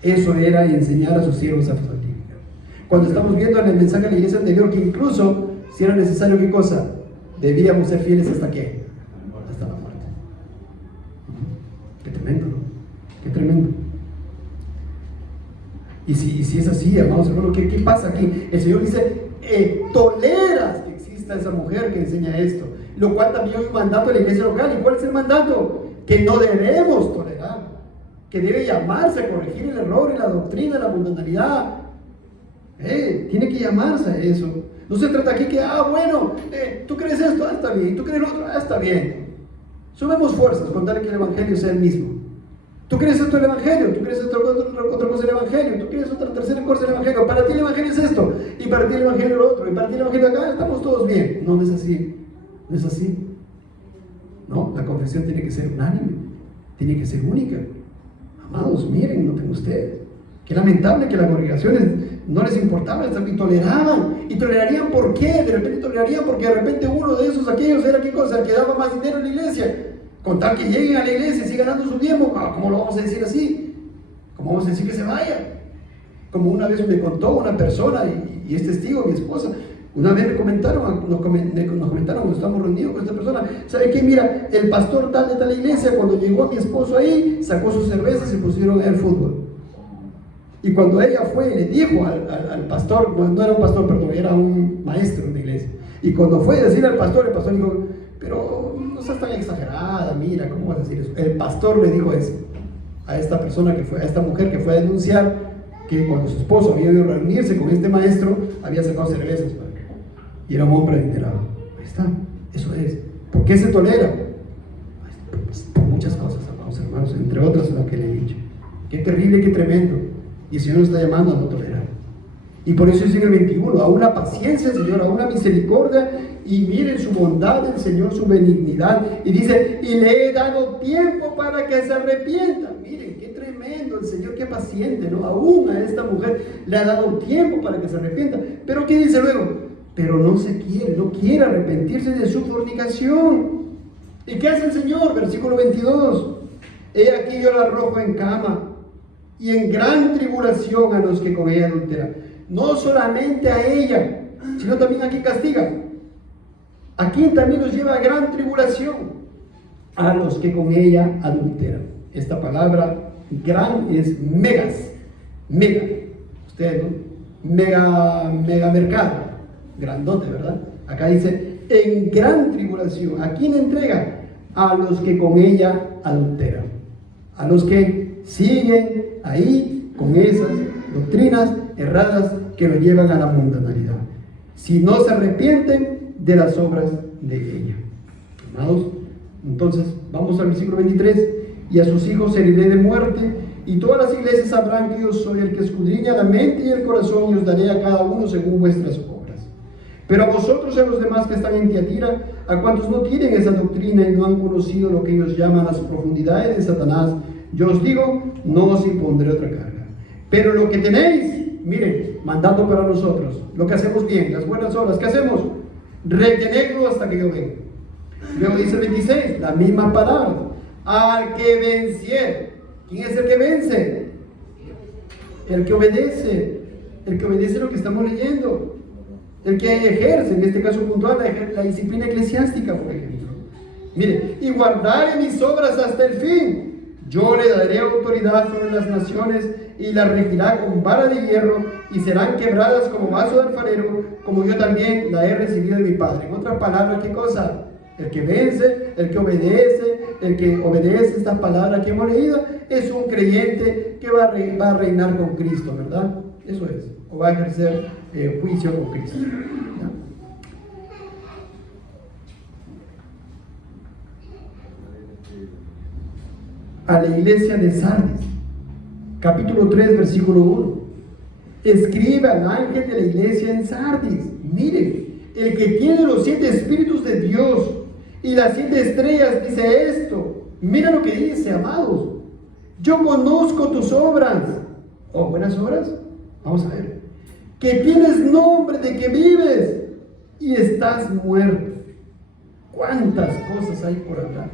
Eso era enseñar a sus siervos a fornicar. Cuando estamos viendo en el mensaje de la iglesia anterior que incluso, si era necesario, ¿qué cosa? Debíamos ser fieles hasta qué? Hasta la muerte. Qué tremendo, ¿no? Qué tremendo. Y si es así, hermanos, hermanos, ¿qué pasa aquí? El Señor dice, toleras que exista esa mujer que enseña esto, lo cual también hay un mandato de la iglesia local. ¿Y cuál es el mandato? Que no debemos tolerar, que debe llamarse a corregir el error y la doctrina, la mundanalidad. Tiene que llamarse a eso. No se trata aquí que, bueno, tú crees esto, está bien, tú crees lo otro, está bien. Sumemos fuerzas con tal que el evangelio sea el mismo. Tú crees esto del evangelio, tú crees otra cosa del evangelio, tú crees otra tercera cosa del evangelio. Para ti el evangelio es esto, y para ti el evangelio es lo otro, y para ti el evangelio acá, estamos todos bien. No es así. No es así. No, la confesión tiene que ser unánime, tiene que ser única. Amados, miren, noten ustedes, qué lamentable que las congregaciones no les importaba esto y toleraban. ¿Y tolerarían por qué? De repente tolerarían porque de repente uno de aquellos era qué cosa, el que daba más dinero en la iglesia. Con tal que lleguen a la iglesia y sigan ganando su diezmo, ¿cómo lo vamos a decir así? ¿Cómo vamos a decir que se vaya? Como una vez me contó una persona, y y es testigo mi esposa. Una vez nos comentaron cuando estamos reunidos con esta persona, ¿sabe qué? Mira, el pastor tal de tal iglesia, cuando llegó a mi esposo ahí, sacó sus cervezas y se pusieron a ver fútbol. Y cuando ella fue y le dijo al pastor, no era un pastor, perdón, era un maestro de la iglesia, y cuando fue a decirle al pastor, el pastor dijo, pero no seas tan exagerada, mira, ¿cómo vas a decir eso? El pastor le dijo eso a esta persona a esta mujer que fue a denunciar que cuando su esposo había ido a reunirse con este maestro, había sacado cervezas, y era un hombre enterado. Ahí está, eso es. ¿Por qué se tolera? Por muchas cosas, amados hermanos, entre otras lo que le he dicho. Qué terrible, qué tremendo. Y el Señor nos está llamando a no tolerar. Y por eso dice en el 21, aún la paciencia del Señor, aún la misericordia, y miren su bondad del Señor, su benignidad. Y dice, y le he dado tiempo para que se arrepienta. Miren, qué tremendo el Señor, qué paciente, ¿no? Aún a esta mujer le ha dado tiempo para que se arrepienta. Pero ¿qué dice luego? Pero no quiere arrepentirse de su fornicación. ¿Y qué hace el Señor? Versículo 22. He aquí yo la arrojo en cama y en gran tribulación a los que con ella adulteran. No solamente a ella, sino también a quien castiga. ¿A quién también los lleva a gran tribulación? A los que con ella adulteran. Esta palabra gran es megas, mega. Ustedes, ¿no? Mega mercado. Grandote, ¿verdad? Acá dice, en gran tribulación. ¿A quién entrega? A los que con ella adulteran. A los que siguen ahí con esas doctrinas erradas que lo llevan a la mundanalidad. Si no se arrepienten de las obras de ella. Amados, entonces, vamos al versículo 23. Y a sus hijos heriré de muerte, y todas las iglesias sabrán que yo soy el que escudriña la mente y el corazón, y os daré a cada uno según vuestras obras. Pero a vosotros y a los demás que están en Tiatira, a cuantos no tienen esa doctrina y no han conocido lo que ellos llaman las profundidades de Satanás, yo os digo, no os impondré otra carga. Pero lo que tenéis, miren, mandato para nosotros, lo que hacemos bien, las buenas obras, ¿qué hacemos? Retenedlo hasta que yo venga. Luego dice el 26, la misma palabra, al que venciere. ¿Quién es el que vence? El que obedece lo que estamos leyendo. El que ejerce, en este caso puntual, la disciplina eclesiástica, por ejemplo. Mire, y guardaré mis obras hasta el fin. Yo le daré autoridad sobre las naciones y las regirá con vara de hierro, y serán quebradas como vaso de alfarero, como yo también la he recibido de mi Padre. En otras palabras, ¿qué cosa? El que vence, el que obedece estas palabras que hemos leído, es un creyente que va a reinar con Cristo, ¿verdad? Eso es, o va a ejercer juicio con Cristo. ¿Ya? A la iglesia de Sardis, capítulo 3, versículo 1. Escribe al ángel de la iglesia en Sardis. Miren, el que tiene los 7 espíritus de Dios y las 7 estrellas dice esto. Mira lo que dice, amados. Yo conozco tus obras. ¿Oh, buenas obras? Vamos a ver. Que tienes nombre de que vives y estás muerto. ¿Cuántas cosas hay por hablar?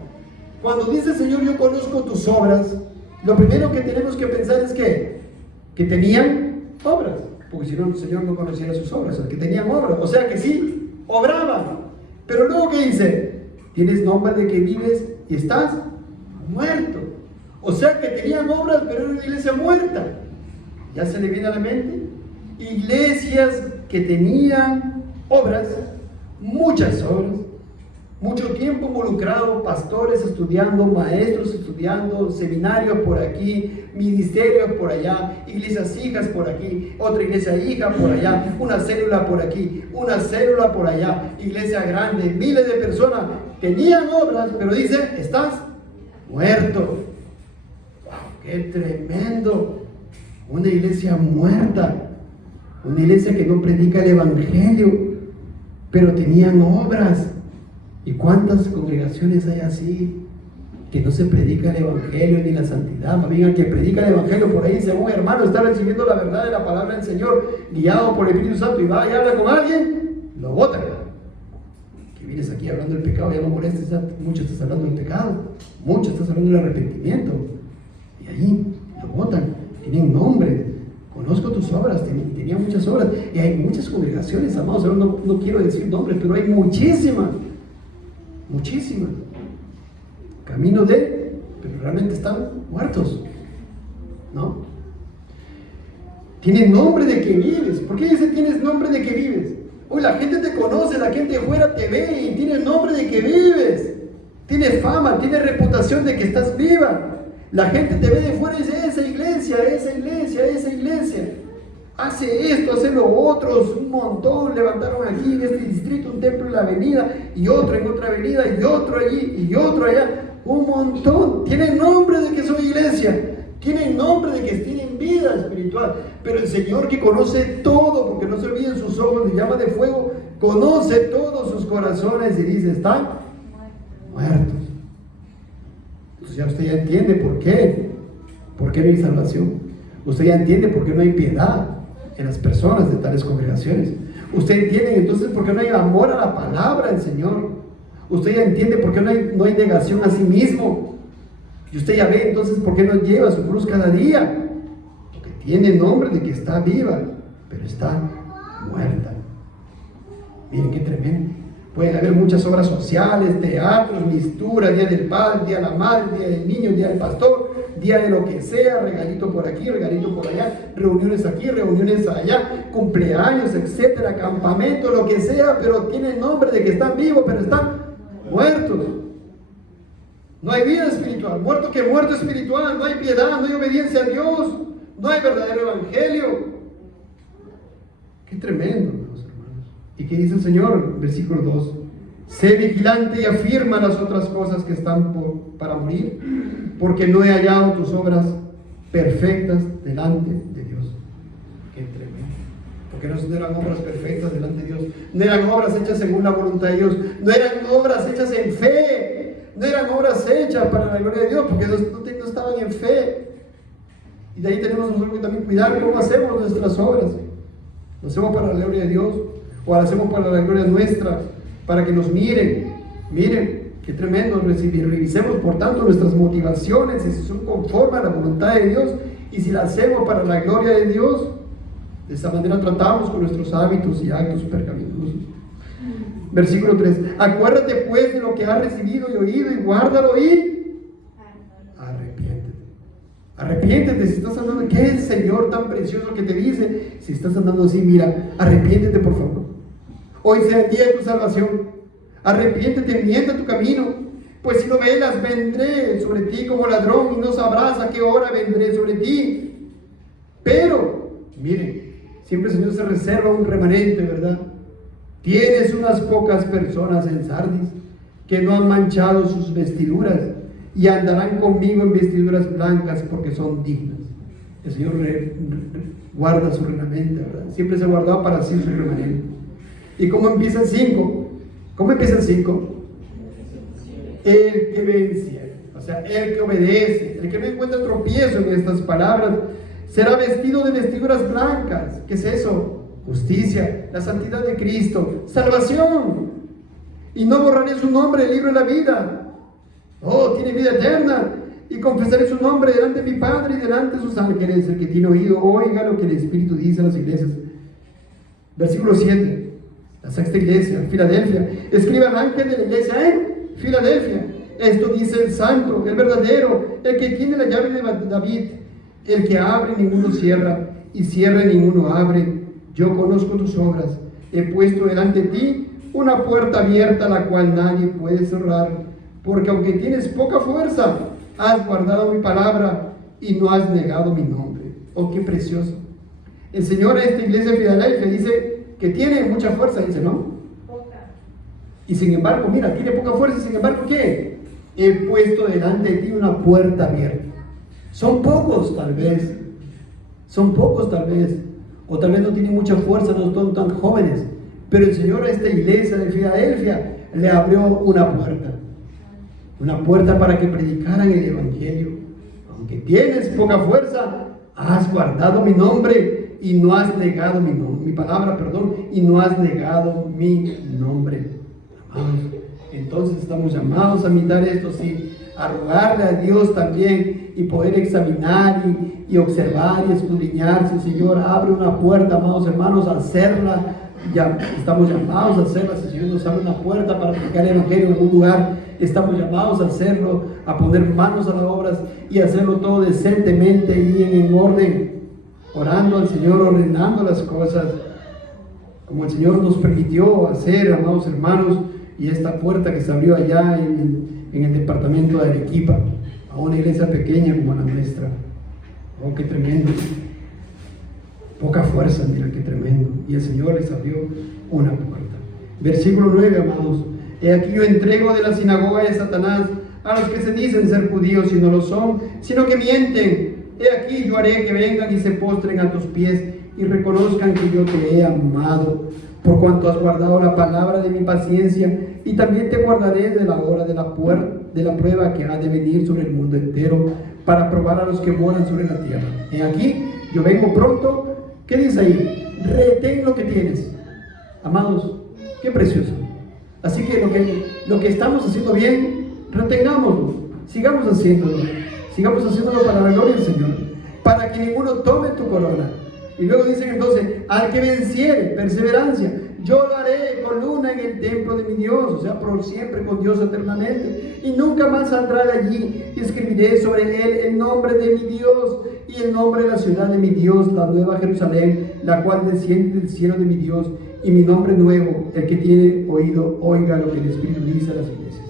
Cuando dice el Señor, yo conozco tus obras, lo primero que tenemos que pensar es que tenían obras, porque si no el Señor no conociera sus obras, que tenían obras, o sea que sí, obraban. Pero luego ¿qué dice? Tienes nombre de que vives y estás muerto. O sea que tenían obras, pero era una iglesia muerta. ¿Ya se le viene a la mente? Iglesias que tenían obras, muchas obras, mucho tiempo involucrado, pastores estudiando, maestros estudiando, seminarios por aquí, ministerios por allá, iglesias hijas por aquí, otra iglesia hija por allá, una célula por aquí, una célula por allá, iglesia grande, miles de personas tenían obras, pero dice, estás muerto. ¡Wow! ¡Qué tremendo! Una iglesia muerta, una iglesia que no predica el evangelio, pero tenían obras. ¿Y cuántas congregaciones hay así? Que no se predica el evangelio ni la santidad. Más bien, el que predica el evangelio por ahí, según hermano, está recibiendo la verdad de la palabra del Señor, guiado por el Espíritu Santo, y va y habla con alguien, lo botan. Que vienes aquí hablando del pecado, ya no molestes, mucho estás hablando del pecado, mucho estás hablando del arrepentimiento, y ahí lo botan. Tienen nombres con conozco tus obras, tenía muchas obras, y hay muchas congregaciones, amados, no quiero decir nombres, pero hay muchísimas, camino pero realmente están muertos, ¿no? Tiene nombre de que vives. ¿Por qué dice tienes nombre de que vives? Hoy la gente te conoce, la gente afuera te ve y tiene nombre de que vives. Tiene fama, tiene reputación de que estás viva. La gente te ve de fuera y dice, esa iglesia. Hace esto, hace lo otro, un montón. Levantaron aquí en este distrito un templo en la avenida y otro en otra avenida y otro allí y otro allá. Un montón. Tienen nombre de que son iglesia. Tienen nombre de que tienen vida espiritual. Pero el Señor, que conoce todo, porque no se olviden sus ojos de llama de fuego, conoce todos sus corazones y dice, están muertos. Entonces ya usted ya entiende por qué no hay salvación. Usted ya entiende por qué no hay piedad en las personas de tales congregaciones. Usted entiende entonces por qué no hay amor a la palabra del Señor. Usted ya entiende por qué no hay negación a sí mismo. Y usted ya ve entonces por qué no lleva su cruz cada día. Porque tiene nombre de que está viva, pero está muerta. Miren qué tremendo. Pueden haber muchas obras sociales, teatros, misturas, día del padre, día de la madre, día del niño, día del pastor, día de lo que sea, regalito por aquí, regalito por allá, reuniones aquí, reuniones allá, cumpleaños, etcétera, campamento, lo que sea, pero tiene nombre de que están vivos, pero están muertos. No hay vida espiritual, muerto que muerto espiritual, no hay piedad, no hay obediencia a Dios, no hay verdadero evangelio. Qué tremendo, hermanos. ¿Y qué dice el Señor? Versículo 2. Sé vigilante y afirma las otras cosas que están para morir, porque no he hallado tus obras perfectas delante de Dios. Qué tremendo. Porque no eran obras perfectas delante de Dios, no eran obras hechas según la voluntad de Dios, no eran obras hechas en fe. No eran obras hechas para la gloria de Dios, porque no estaban en fe. Y de ahí tenemos nosotros que también cuidar cómo hacemos nuestras obras. ¿Lo hacemos para la gloria de Dios? ¿O lo hacemos para la gloria nuestra? Para que nos miren. Miren, qué tremendo. Revisemos por tanto nuestras motivaciones, si son conformes a la voluntad de Dios y si las hacemos para la gloria de Dios. De esa manera tratamos con nuestros hábitos y actos percaminosos. Versículo 3. Acuérdate pues de lo que has recibido y oído y guárdalo y arrepiéntete. Si estás andando, ¿qué es el Señor tan precioso que te dice? Si estás andando así, mira, arrepiéntete por favor. Hoy sea el día de tu salvación. Arrepiéntete, enmienda tu camino. Pues si no velas, vendré sobre ti como ladrón y no sabrás a qué hora vendré sobre ti. Pero, miren, siempre el Señor se reserva un remanente, ¿verdad? Tienes unas pocas personas en Sardis que no han manchado sus vestiduras y andarán conmigo en vestiduras blancas porque son dignas. El Señor guarda su remanente, ¿verdad? Siempre se guardó para sí su remanente. ¿Y cómo empieza el 5? ¿Cómo empieza el 5? El que vence, o sea, el que obedece, el que no encuentra tropiezo en estas palabras, será vestido de vestiduras blancas. ¿Qué es eso? Justicia, la santidad de Cristo, salvación. Y no borraré su nombre del libro de la vida. Oh, tiene vida eterna. Y confesaré su nombre delante de mi Padre y delante de sus ángeles. El que tiene oído, oiga lo que el Espíritu dice a las iglesias. Versículo 7. La sexta iglesia, Filadelfia. Escriba al ángel de la iglesia en Filadelfia. Esto dice el santo, el verdadero, el que tiene la llave de David, el que abre ninguno cierra, y cierra ninguno abre. Yo conozco tus obras, he puesto delante de ti una puerta abierta, la cual nadie puede cerrar, porque aunque tienes poca fuerza, has guardado mi palabra y no has negado mi nombre. Oh, qué precioso. El Señor a esta iglesia de Filadelfia dice que tiene mucha fuerza, dice, ¿no? Poca. Y sin embargo, mira, tiene poca fuerza, y sin embargo, ¿qué? He puesto delante de ti una puerta abierta. Son pocos tal vez, o tal vez no tienen mucha fuerza, no son tan jóvenes, pero el Señor a esta iglesia de Filadelfia le abrió una puerta para que predicaran el evangelio. Aunque tienes poca fuerza, has guardado mi nombre y no has negado mi palabra, y no has negado mi nombre. Amados, entonces estamos llamados a imitar esto, sí, a rogarle a Dios también y poder examinar y observar y escudriñar. Si el Señor abre una puerta, amados hermanos, a hacerla, ya estamos llamados a hacerla. Si el Señor nos abre una puerta para predicar el Evangelio en algún lugar, estamos llamados a hacerlo, a poner manos a las obras y hacerlo todo decentemente y en orden, orando al Señor, ordenando las cosas como el Señor nos permitió hacer, amados hermanos. Y esta puerta que se abrió allá en el departamento de Arequipa, a una iglesia pequeña como la nuestra. Oh, qué tremendo. Poca fuerza, mira qué tremendo. Y el Señor les abrió una puerta. Versículo 9, amados. He aquí yo entrego de la sinagoga de Satanás a los que se dicen ser judíos y no lo son, sino que mienten. He aquí yo haré que vengan y se postren a tus pies y reconozcan que yo te he amado, por cuanto has guardado la palabra de mi paciencia, y también te guardaré de la hora de la prueba que ha de venir sobre el mundo entero, para probar a los que moran sobre la tierra. He aquí, yo vengo pronto. ¿Qué dice ahí? Retén lo que tienes. Amados, qué precioso. Así que lo que estamos haciendo bien, retengámoslo, sigamos haciéndolo para la gloria del Señor, para que ninguno tome tu corona. Y luego dicen entonces, al que venciere, perseverancia, yo lo haré columna en el templo de mi Dios, o sea, por siempre con Dios eternamente, y nunca más saldrá de allí, y escribiré sobre él el nombre de mi Dios y el nombre de la ciudad de mi Dios, la nueva Jerusalén, la cual desciende del cielo de mi Dios, y mi nombre nuevo. El que tiene oído, oiga lo que el Espíritu dice a las iglesias.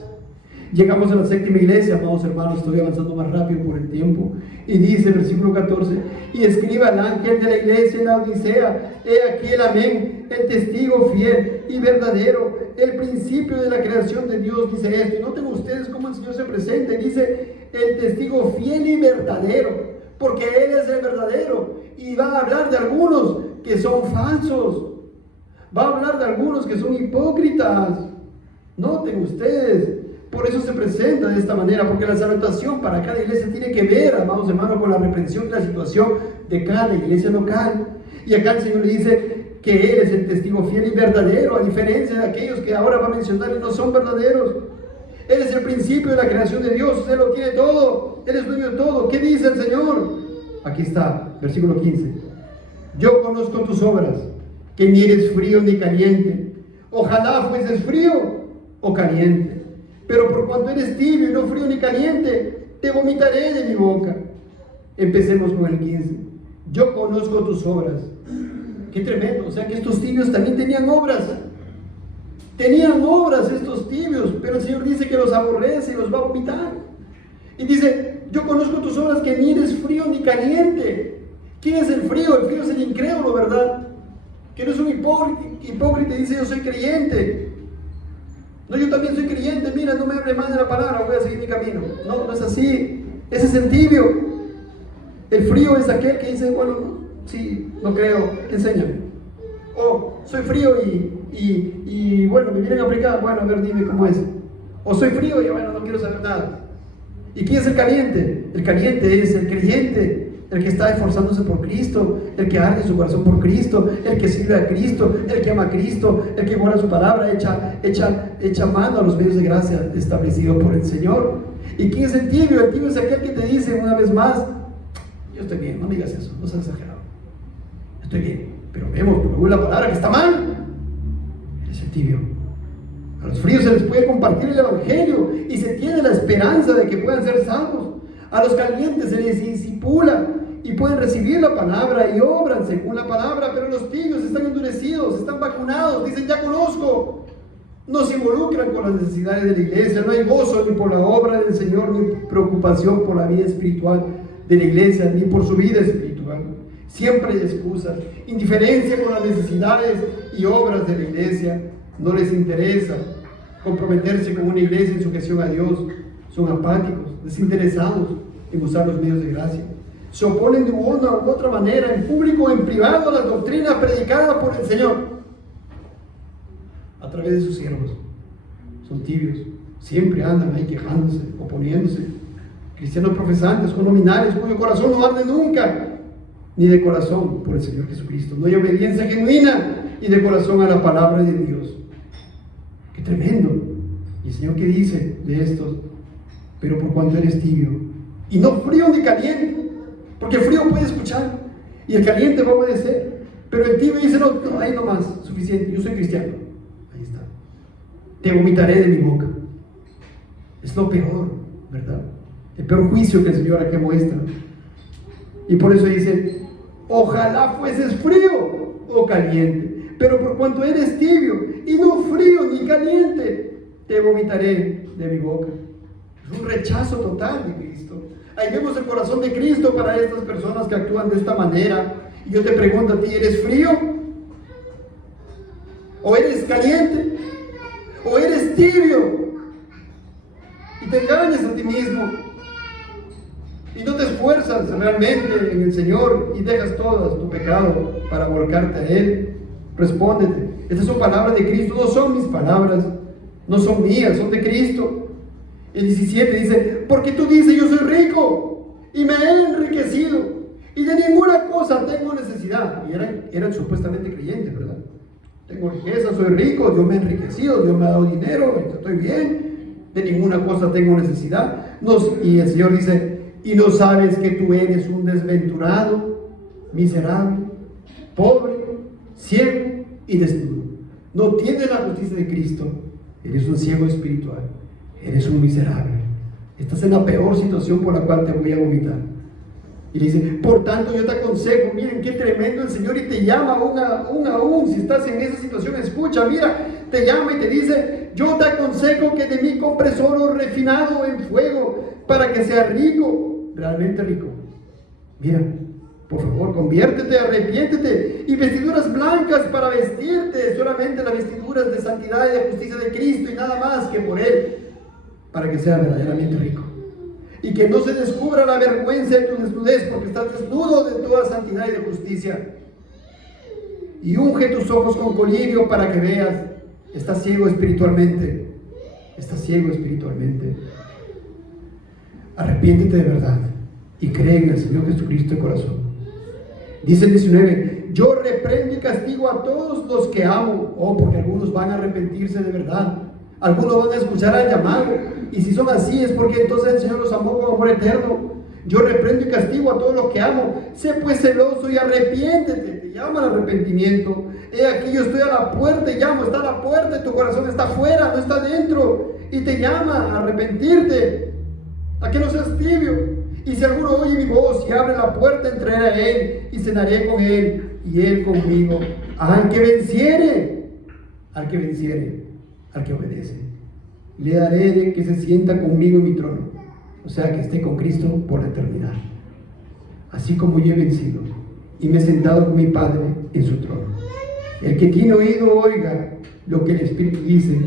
Llegamos a la séptima iglesia, amados hermanos, estoy avanzando más rápido por el tiempo, y dice el versículo 14, y escriba al ángel de la iglesia en la Odisea, he aquí el amén, el testigo fiel y verdadero, el principio de la creación de Dios, dice esto. Y noten ustedes cómo el Señor se presenta, y dice el testigo fiel y verdadero, porque Él es el verdadero, y va a hablar de algunos que son falsos, va a hablar de algunos que son hipócritas. Noten ustedes. Por eso se presenta de esta manera, porque la salutación para cada iglesia tiene que ver, amados hermanos, con la reprensión y la situación de cada iglesia local. Y acá el Señor le dice que Él es el testigo fiel y verdadero, a diferencia de aquellos que ahora va a mencionar y no son verdaderos. Él es el principio de la creación de Dios, Él lo tiene todo, Él es dueño de todo. ¿Qué dice el Señor? Aquí está, versículo 15. Yo conozco tus obras, que ni eres frío ni caliente. Ojalá fueses frío o caliente. Pero por cuanto eres tibio y no frío ni caliente, te vomitaré de mi boca. Empecemos con el 15. Yo conozco tus obras. Qué tremendo. O sea que estos tibios también tenían obras. Tenían obras estos tibios, pero el Señor dice que los aborrece y los va a vomitar. Y dice, yo conozco tus obras, que ni eres frío ni caliente. ¿Quién es el frío? El frío es el incrédulo, ¿verdad? Que no es un hipócrita y dice, yo soy creyente. No, yo también soy creyente, mira, no me hable más de la palabra, voy a seguir mi camino. No, no es así. Ese es el tibio. El frío es aquel que dice, bueno, no, sí, no creo, enséñame. O soy frío y bueno, me vienen a aplicar, bueno, a ver, dime cómo es. O soy frío y bueno, no quiero saber nada. ¿Y quién es el caliente? El caliente es el creyente, el que está esforzándose por Cristo, el que arde su corazón por Cristo, el que sirve a Cristo, el que ama a Cristo, el que guarda su palabra, echa mano a los medios de gracia establecidos por el Señor. ¿Y quién es el tibio? El tibio es aquel que te dice una vez más, yo estoy bien, no me digas eso, no seas exagerado. Estoy bien, pero vemos por la palabra que está mal. Eres el tibio. A los fríos se les puede compartir el Evangelio y se tiene la esperanza de que puedan ser salvos. A los calientes se les disipula y pueden recibir la palabra y obran según la palabra, pero los tibios están endurecidos, están vacunados, dicen ya conozco. No se involucran con las necesidades de la iglesia, no hay gozo ni por la obra del Señor, ni preocupación por la vida espiritual de la iglesia, ni por su vida espiritual. Siempre hay excusas, indiferencia con las necesidades y obras de la iglesia. No les interesa comprometerse con una iglesia en sujeción a Dios. Son apáticos, desinteresados en usar los medios de gracia. Se oponen de una u otra manera, en público o en privado, a las doctrinas predicadas por el Señor a través de sus siervos. Son tibios, siempre andan ahí quejándose, oponiéndose. Cristianos profesantes o nominales, cuyo corazón no arde nunca, ni de corazón por el Señor Jesucristo. No hay obediencia genuina y de corazón a la palabra de Dios. ¡Qué tremendo! ¿Y el Señor qué dice de estos? Pero por cuanto eres tibio Y no frío ni caliente, porque el frío puede escuchar y el caliente va a obedecer. Pero el tibio dice, no, ahí nomás, suficiente, yo soy cristiano. Ahí está. Te vomitaré de mi boca. Es lo peor, ¿verdad? El peor juicio que el Señor aquí muestra. Y por eso dice, ojalá fueses frío o caliente, pero por cuanto eres tibio y no frío ni caliente, te vomitaré de mi boca. Es un rechazo total de Cristo. Ahí vemos el corazón de Cristo para estas personas que actúan de esta manera. Y yo te pregunto a ti, ¿eres frío? ¿O eres caliente? ¿O eres tibio? Y te engañas a ti mismo. Y no te esfuerzas realmente en el Señor y dejas todo tu pecado para volcarte a Él. Respóndete. Estas son palabras de Cristo, no son mis palabras, no son mías, son de Cristo. El 17 dice, porque tú dices, yo soy rico y me he enriquecido y de ninguna cosa tengo necesidad. Y eran supuestamente creyentes, ¿verdad? Tengo riqueza, soy rico, Dios me ha enriquecido, Dios me ha dado dinero, estoy bien, de ninguna cosa tengo necesidad. Y el Señor dice, y no sabes que tú eres un desventurado, miserable, pobre, ciego y desnudo. No tienes la justicia de Cristo, eres un ciego espiritual. Eres un miserable. Estás en la peor situación por la cual te voy a vomitar. Y le dice, por tanto yo te aconsejo, miren qué tremendo el Señor, y te llama aún, si estás en esa situación, escucha, mira, te llama y te dice, yo te aconsejo que de mí compres oro refinado en fuego, para que seas rico, realmente rico. Mira, por favor, conviértete, arrepiéntete, y vestiduras blancas para vestirte, solamente las vestiduras de santidad y de justicia de Cristo, y nada más que por Él, para que sea verdaderamente rico. Y que no se descubra la vergüenza de tu desnudez, porque estás desnudo de toda santidad y de justicia. Y unge tus ojos con colirio para que veas. Estás ciego espiritualmente. Estás ciego espiritualmente. Arrepiéntete de verdad y cree en el Señor Jesucristo de corazón. Dice el 19, yo reprendo y castigo a todos los que amo. Oh, porque algunos van a arrepentirse de verdad. Algunos van a escuchar al llamado, y si son así es porque entonces el Señor los amó con amor eterno. Yo reprendo y castigo a todos los que amo. Sé pues celoso y arrepiéntete. Te llama al arrepentimiento. He aquí yo estoy a la puerta y llamo. Está a la puerta y tu corazón está afuera, no está dentro, y te llama a arrepentirte, a que no seas tibio. Y si alguno oye mi voz y abre la puerta, entraré a él y cenaré con él y él conmigo. Al que venciere, al que obedece, le daré de que se sienta conmigo en mi trono, o sea, que esté con Cristo por la eternidad, así como yo he vencido y me he sentado con mi Padre en su trono. El que tiene oído oiga lo que el Espíritu dice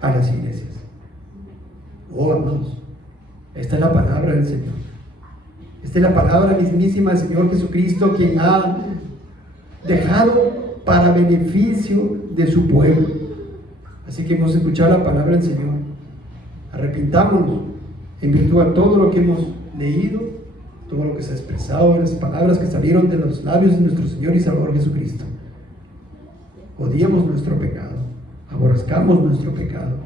a las iglesias. Oh, amados, esta es la palabra del Señor. Esta es la palabra mismísima del Señor Jesucristo, quien ha dejado para beneficio de su pueblo. Así que hemos escuchado la palabra del Señor. Arrepintámonos en virtud a todo lo que hemos leído, todo lo que se ha expresado, las palabras que salieron de los labios de nuestro Señor y Salvador Jesucristo. Odiemos nuestro pecado, aborrezcamos nuestro pecado,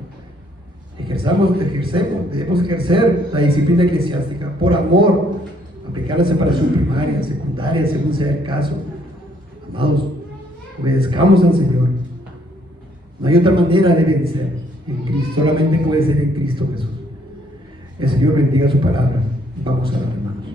debemos ejercer la disciplina eclesiástica por amor, aplicar la separación primaria, secundaria, según sea el caso. Amados, obedezcamos al Señor. No hay otra manera de vencer en Cristo, solamente puede ser en Cristo Jesús. El Señor bendiga su palabra. Vamos a la hermana.